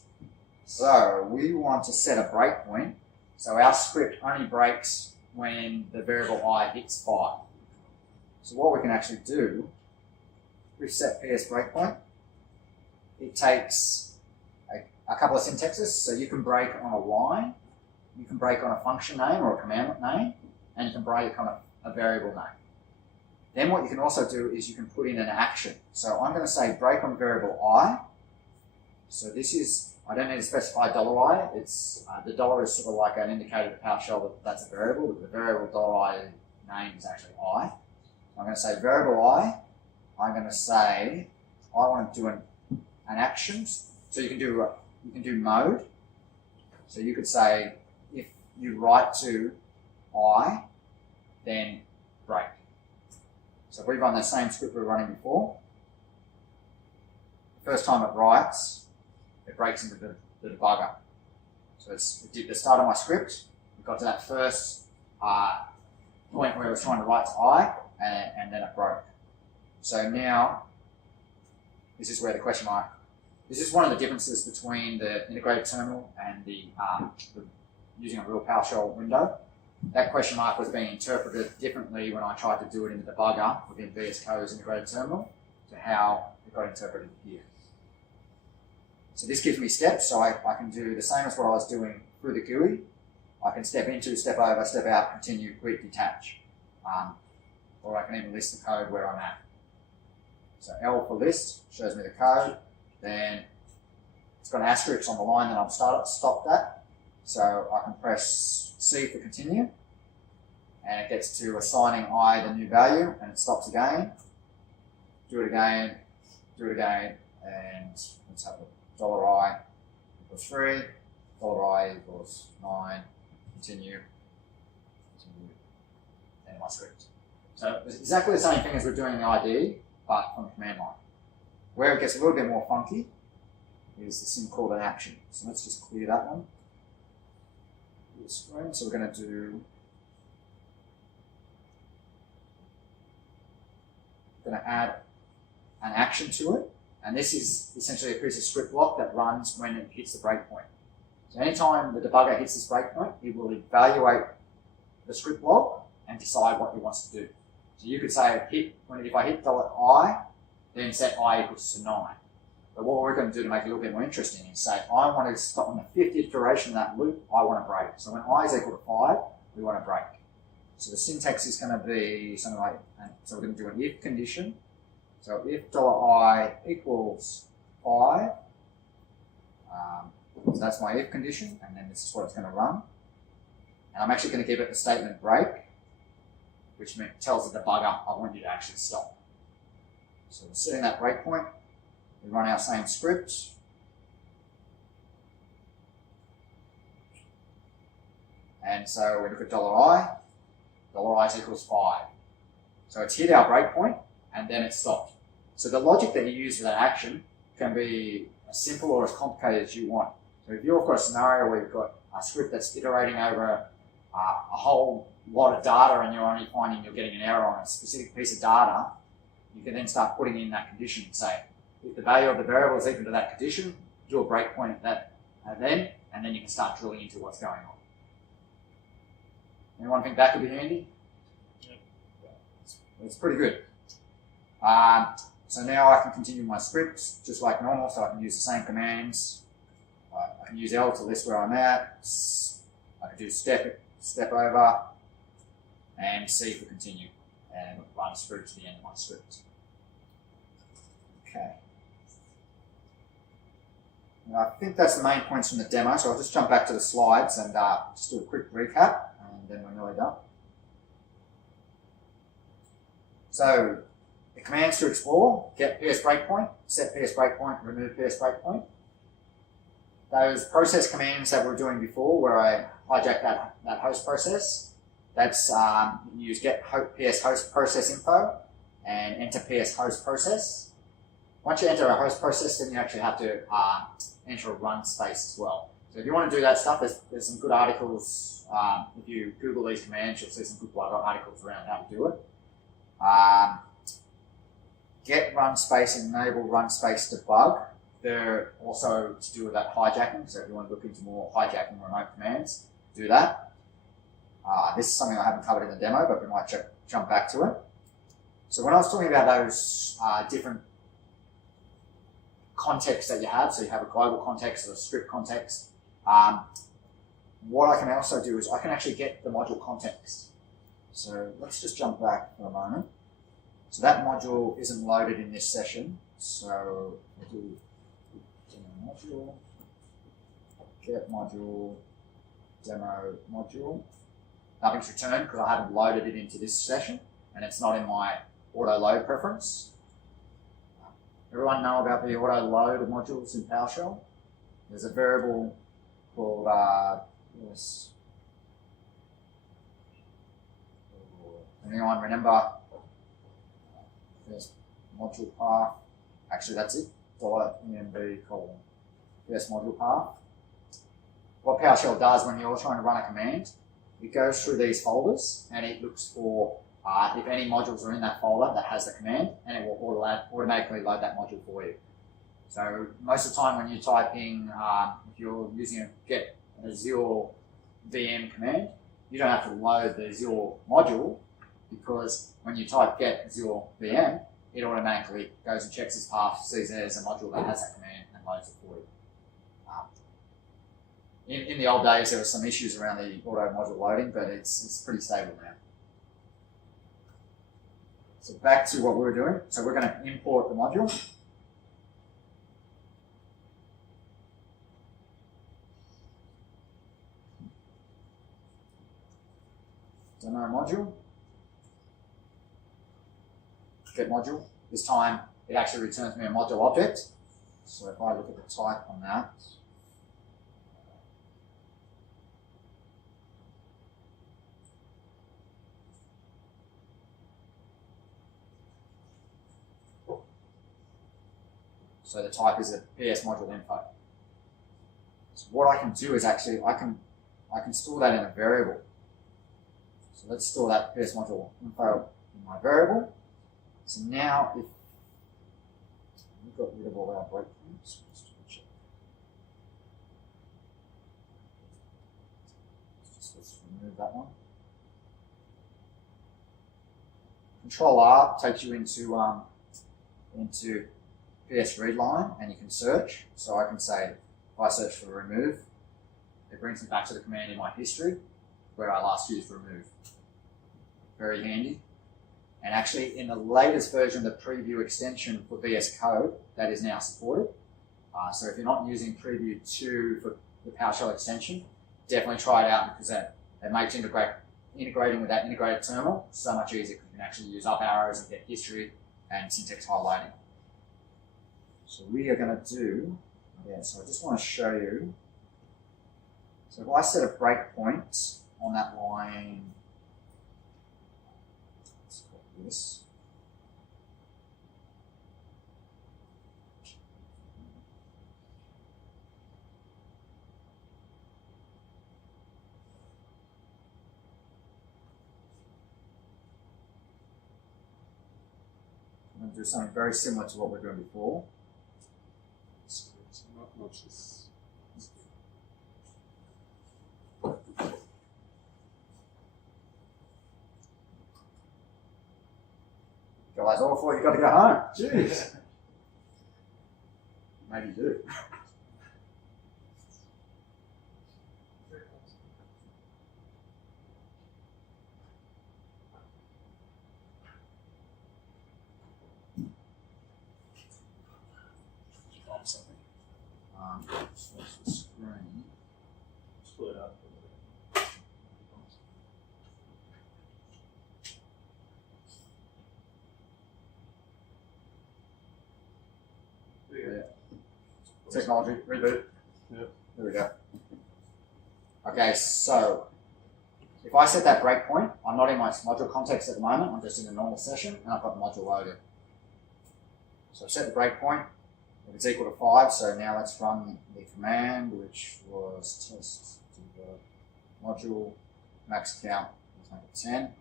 So we want to set a breakpoint so our script only breaks when the variable I hits 5. So what we can actually do, we set PS breakpoint. It takes a couple of syntaxes, so you can break on a line, you can break on a function name or a commandlet name, and you can break on a variable name. Then what you can also do is you can put in an action. So I'm going to say break on variable I. So this is, I don't need to specify $I. It's the dollar is sort of like an indicator to PowerShell that that's a variable, but the variable $I name is actually I. I'm going to say variable I. I'm going to say I want to do an action. So you can do mode. So you could say if you write to I, then break. So if we run the same script we were running before, the first time it writes, it breaks into the debugger. So it did the start of my script, we got to that first point where it was trying to write to I, and then it broke. So now, this is where the question mark, this is one of the differences between the integrated terminal and the using a real PowerShell window. That question mark was being interpreted differently when I tried to do it in the debugger within VS Code's integrated terminal to how it got interpreted here. So this gives me steps, so I can do the same as what I was doing through the GUI. I can step into, step over, step out, continue, quit, detach. Or I can even list the code where I'm at. So L for list shows me the code, then it's got an asterisk on the line that I've stopped at. So I can press C for continue, and it gets to assigning I the new value, and it stops again. Do it again, and let's have a $I equals 3, $I equals 9, continue, end my script. So it's exactly the same thing as we're doing in the IDE, but on the command line. Where it gets a little bit more funky is this thing called an action. So let's just clear that one. The screen. So we're going to add an action to it, and this is essentially a piece of script block that runs when it hits the breakpoint. So anytime the debugger hits this breakpoint, it will evaluate the script block and decide what it wants to do. So you could say if I hit $I, then set I equals to 9. But what we're going to do to make it a little bit more interesting is say, I want to stop on the 50th iteration of that loop, I want to break. So when I is equal to 5, we want to break. So the syntax is going to be something like, so we're going to do an if condition. So if $I equals 5, so that's my if condition, and then this is what it's going to run. And I'm actually going to give it the statement break, which tells the debugger, I want you to actually stop. So we're setting that breakpoint. We run our same script. And so we look at $I is equals 5. So it's hit our breakpoint, and then it's stopped. So the logic that you use for that action can be as simple or as complicated as you want. So if you've got a scenario where you've got a script that's iterating over a whole lot of data and you're only finding you're getting an error on a specific piece of data, you can then start putting in that condition and say, if the value of the variable is equal to that condition, do a breakpoint at that and then you can start drilling into what's going on. Anyone think that could be handy? Yep. It's pretty good. So now I can continue my script just like normal, so I can use the same commands. I can use L to list where I'm at. I can do step over, and C for continue, and run through to the end of my script. Okay. Now, I think that's the main points from the demo, so I'll just jump back to the slides and just do a quick recap, and then we're nearly done. So, the commands to explore: get PS breakpoint, set PS breakpoint, remove PS breakpoint. Those process commands that we were doing before, where I hijacked that host process, that's you use get PS host process info and enter PS host process. Once you enter a host process, then you actually have to enter a run space as well. So if you want to do that stuff, there's some good articles. If you Google these commands, you'll see some good blog articles around how to do it. Get run space and enable run space debug. They're also to do with that hijacking. So if you want to look into more hijacking remote commands, do that. This is something I haven't covered in the demo, but we might jump back to it. So when I was talking about those different contexts that you have, so you have a global context or a script context, what I can also do is I can actually get the module context. So let's just jump back for a moment. So that module isn't loaded in this session. So we'll do demo module, get module, demo module. Nothing's returned because I haven't loaded it into this session and it's not in my auto load preference. Everyone know about the auto load of modules in PowerShell? There's a variable called anyone remember this module path? Actually, that's it. .env colon PS module path. What PowerShell does when you're trying to run a command, it goes through these folders and it looks for if any modules are in that folder that has the command, and it will automatically load that module for you. So most of the time when you're typing, if you're using a get Azure VM command, you don't have to load the Azure module, because when you type get Azure VM, it automatically goes and checks its path, sees there's a module that has that command and loads it for you. In the old days, there were some issues around the auto module loading, but it's pretty stable now. So back to what we were doing. So we're going to import the module. Demo module. Get module. This time it actually returns me a module object. So if I look at the type on that, so the type is a PS module info. So what I can do is actually I can store that in a variable. So let's store that PS module info in my variable. So now if we've got rid of all our breakpoints, let's remove that one. Control R takes you into PS read line, and you can search. So I can say, if I search for remove, it brings me back to the command in my history where I last used remove. Very handy. And actually, in the latest version of the preview extension for VS Code, that is now supported. So if you're not using preview 2 for the PowerShell extension, definitely try it out, because it makes integrating with that integrated terminal so much easier, because you can actually use up arrows and get history and syntax highlighting. So we are going to do, so I just want to show you. So if I set a breakpoint on that line, let's copy this. I'm going to do something very similar to what we're doing before. Guys, all four, you've got to go home. Jeez. Maybe you do. Switch the screen. Split up. Yeah. Technology, reboot. Yep. There we go. Okay, so if I set that breakpoint, I'm not in my module context at the moment, I'm just in a normal session, and I've got the module loaded. So I've set the breakpoint. If it's equal to 5, so now let's run the command, which was test to the module max count. Let's make it 10.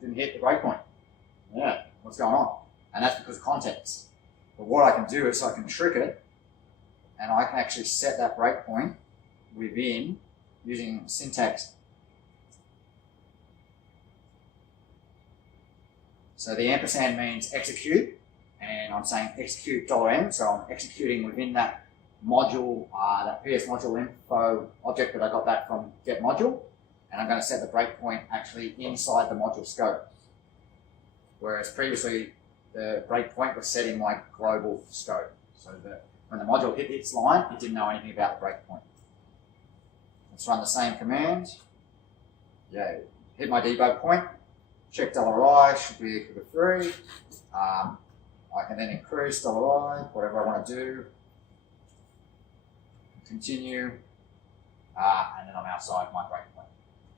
Didn't hit the breakpoint. Yeah, what's going on? And that's because of context. But what I can do is I can trick it, and I can actually set that breakpoint within using syntax. So the ampersand means execute. And I'm saying execute $m, so I'm executing within that module, that PS module info object that I got that from get module, and I'm going to set the breakpoint actually inside the module scope. whereas previously the breakpoint was set in my global scope, so that when the module hit its line, it didn't know anything about the breakpoint. Let's run the same command. Yeah, hit my debug point, check $i should be equal to 3. I can then increase $i, whatever I want to do. Continue, and then I'm outside my breakpoint.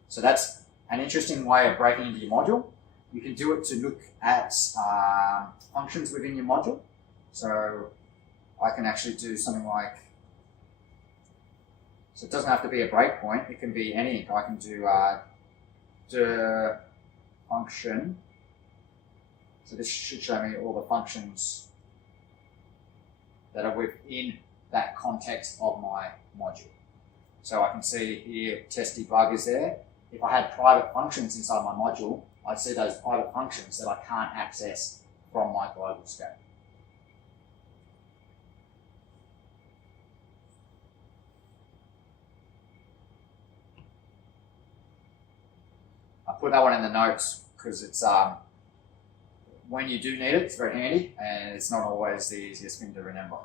So that's an interesting way of breaking into your module. You can do it to look at functions within your module. So I can actually do something like, so it doesn't have to be a breakpoint, it can be anything. I can do the function. So this should show me all the functions that are within that context of my module. So I can see here test debug is there. If I had private functions inside my module, I'd see those private functions that I can't access from my global scope. I put that one in the notes because it's when you do need it, it's very handy, and it's not always the easiest thing to remember.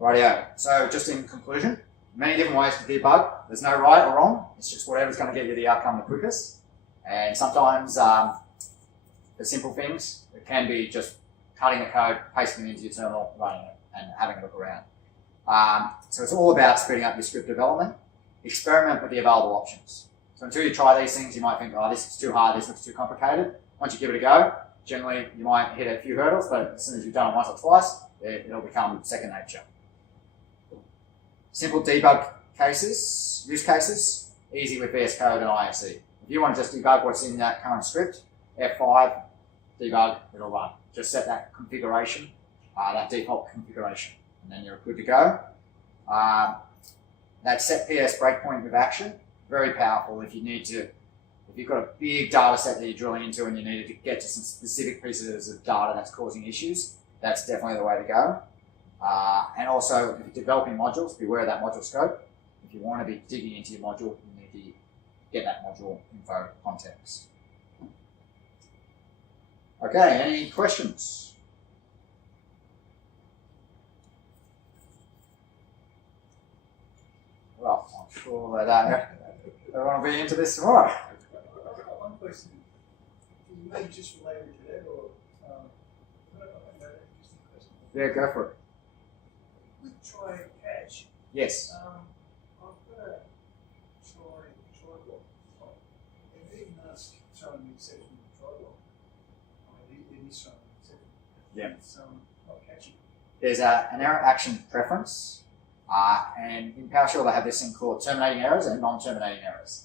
Rightio. So just in conclusion, many different ways to debug. There's no right or wrong. It's just whatever's going to get you the outcome the quickest. And sometimes the simple things, it can be just cutting the code, pasting it into your terminal, running it, and having a look around. So it's all about speeding up your script development. Experiment with the available options. So until you try these things, you might think, oh, this is too hard, this looks too complicated. Once you give it a go, generally you might hit a few hurdles, but as soon as you've done it once or twice, it'll become second nature. Simple debug cases, use cases, easy with VS Code and IFC. If you want to just debug what's in that current script, F5, debug, it'll run. Just set that configuration, that default configuration, and then you're good to go. That set PS breakpoint with action, very powerful if you need to, if you've got a big data set that you're drilling into and you needed to get to some specific pieces of data that's causing issues, that's definitely the way to go. And also, if you're developing modules, beware of that module scope. If you want to be digging into your module, you need to get that module info context. Okay, any questions? Well, I'm sure that everyone will be into this tomorrow. I've got one question. You may just related to that, or interesting question. Yeah, go for it. With try and catch. Yes. I've got a try block. And even though it's showing the exception of the try block, it is showing the exception. Yeah. It's not catching. There's an error action preference. And in PowerShell they have this thing called terminating errors and non-terminating errors.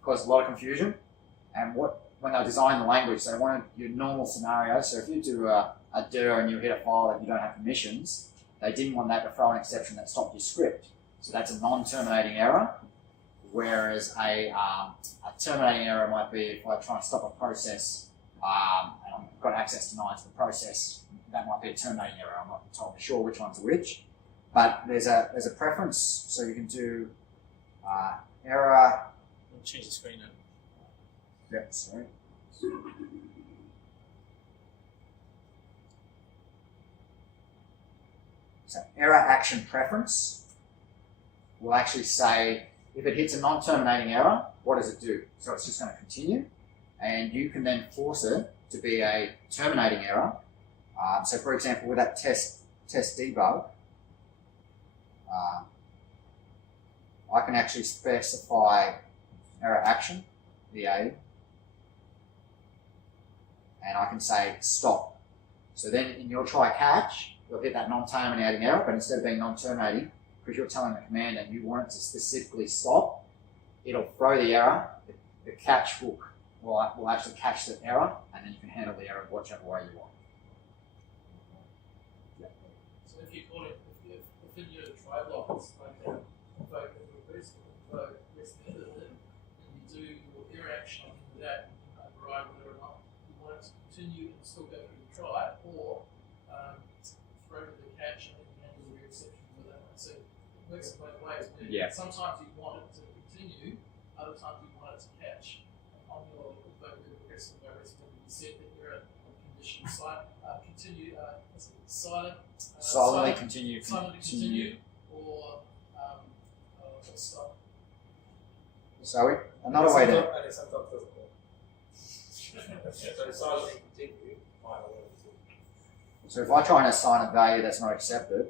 It caused a lot of confusion. And when they designed the language, they wanted your normal scenario. So if you do a dir and you hit a file that you don't have permissions, they didn't want that to throw an exception that stopped your script. So that's a non-terminating error. Whereas a terminating error might be if I try and stop a process and I've got access denied to the process, that might be a terminating error. I'm not entirely sure which one's which. But there's a preference, so you can do error. Change the screen now. Yep, sorry. So error action preference will actually say if it hits a non-terminating error, what does it do? So it's just going to continue, and you can then force it to be a terminating error. So for example, with that test debug. I can actually specify error action, EA, and I can say stop. So then in your try catch, you'll hit that non-terminating error, but instead of being non-terminating, because you're telling the command that you want it to specifically stop, it'll throw the error, the catch will actually catch the error, and then you can handle the error whichever way you want. So if you call it, if in your try block, it's like a invoke rest method, and you do your error action into that, override whether or not you want it to continue and still go through the try, or throw to the catch and then handle the exception with that. So it works in both ways. Yeah. Sometimes you want it to continue, other times you want it to catch. Silently continue. Silently continue, or stop. So another way to. And it sometimes doesn't work. So silently continue, final word. So if I try and assign a value that's not accepted,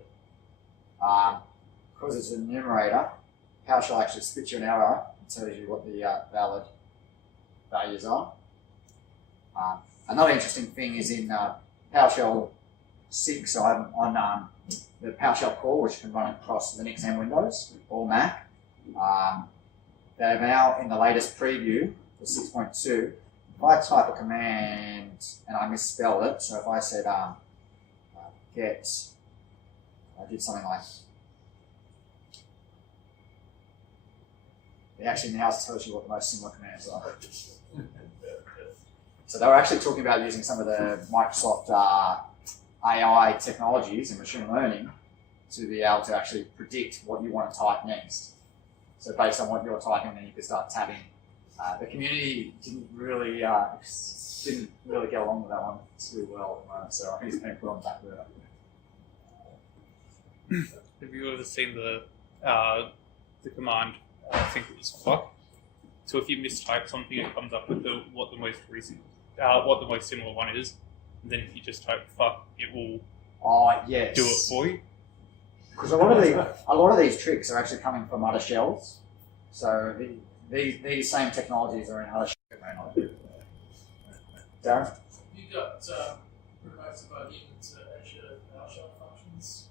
because it's an enumerator, PowerShell actually spits you an error and tells you what the valid values are. Another interesting thing is in PowerShell 6, so I'm on the PowerShell core, which can run across Linux and Windows or Mac. They're now in the latest preview for 6.2. If I type a command and I misspell it, so if I said get, I did something like, it actually now tells you what the most similar commands are. So they were actually talking about using some of the Microsoft AI technologies and machine learning to be able to actually predict what you want to type next. So based on what you're typing, then you could start tabbing. The community didn't really get along with that one too well at the moment, so I think it's been put on back burner. Have you ever seen the command? I think it was fuck. So if you mistype something, it comes up with what the most similar one is. And then if you just type fuck, it will Yes. do it for you. Because a lot of these tricks are actually coming from other shells. So these same technologies are in other shells. Darren? You got promoted by the into Azure PowerShell functions.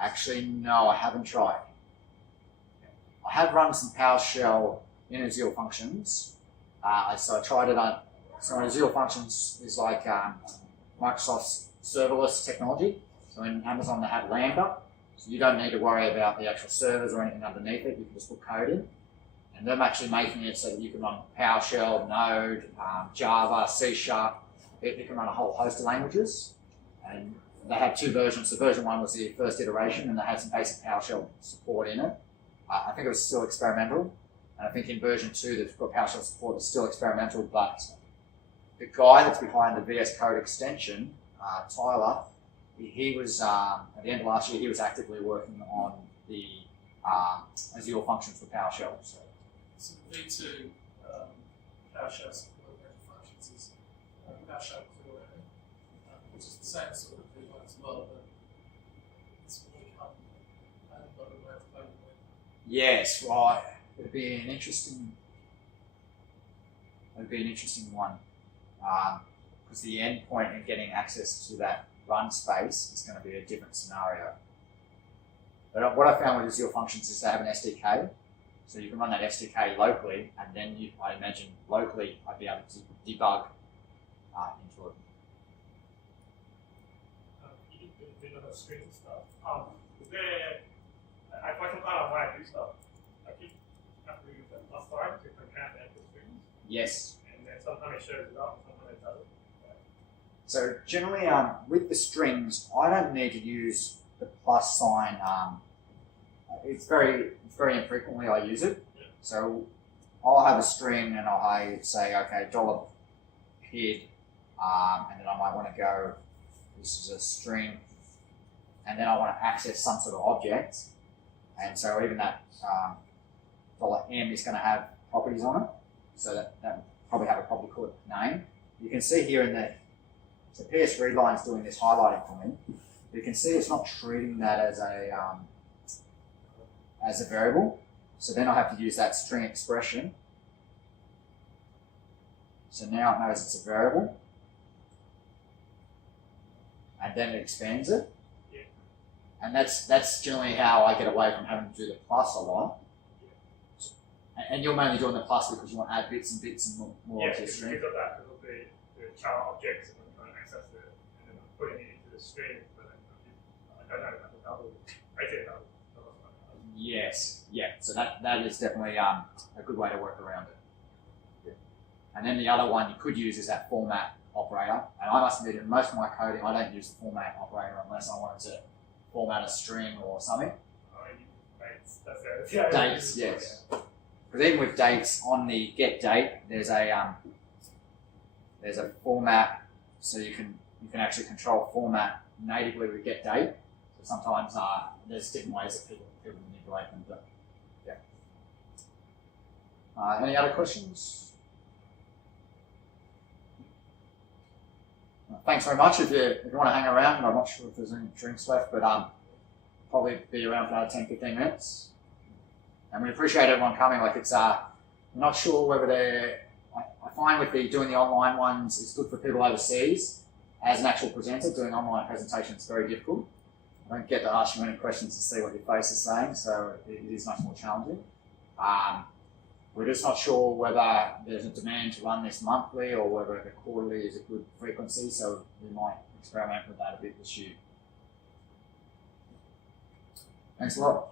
Actually, no, I haven't tried. I have run some PowerShell in Azure Functions. So I tried it on. So Azure Functions is like Microsoft's serverless technology. So in Amazon they have Lambda, so you don't need to worry about the actual servers or anything underneath it. You can just put code in, and them actually making it so that you can run PowerShell, Node, Java, C#. You can run a whole host of languages, and they had two versions. So version 1 was the first iteration, and they had some basic PowerShell support in it. I think it was still experimental, and I think in version 2 they've got PowerShell support that's still experimental, but the guy that's behind the VS Code extension, Tyler, he was, at the end of last year, he was actively working on the Azure functions for PowerShell. So the V2 PowerShell support functions is PowerShell core, which is the same sort of V1 as well, but it's really come and got a way to play with it. Yes, right. It'd be an interesting one. Because the endpoint and getting access to that run space is going to be a different scenario. But what I found with Azure Functions is they have an SDK, so you can run that SDK locally, and then I imagine locally I'd be able to debug into it. You did a bit of strings and stuff. Is there, I find sometimes when I do stuff, I keep having to use that last time to compare the strings. Yes. And then sometimes it shows it up, and sometimes it doesn't. So generally, with the strings, I don't need to use the plus sign. It's very infrequently I use it. Yeah. So I'll have a string and I'll say, okay, $PID, and then I might want to go, this is a string, and then I want to access some sort of object, and so even that $M is going to have properties on it, so that will probably have a property called name. You can see here in the so PS readline is doing this highlighting for me. You can see it's not treating that as a variable. So then I have to use that string expression. So now it knows it's a variable. And then it expands it. Yeah. And that's generally how I get away from having to do the plus a lot. And you're mainly doing the plus because you want to add bits and more to the string. Because of that, because of the child objects and trying to access it, and then I'm putting it into the string, but then I don't know if that's a double. I say double. Yes, yeah. So that is definitely a good way to work around it. Yeah. And then the other one you could use is that format operator. And I must admit, in most of my coding, I don't use the format operator unless I wanted to format a string or something. Dates, that's it. Yeah, Dates, yes. Because even with dates on the get date, there's a there's a format, so you can actually control format natively with get date. So sometimes there's different ways that people manipulate them. But yeah. Any other questions? Thanks very much. If you want to hang around, I'm not sure if there's any drinks left, but probably be around for another 10-15 minutes. And we appreciate everyone coming. Like it's I'm not sure whether they're. I find with doing the online ones, it's good for people overseas. As an actual presenter, doing online presentations is very difficult. I don't get to ask you many questions to see what your face is saying, so it is much more challenging. We're just not sure whether there's a demand to run this monthly or whether the quarterly is a good frequency, so we might experiment with that a bit this year. Thanks a lot.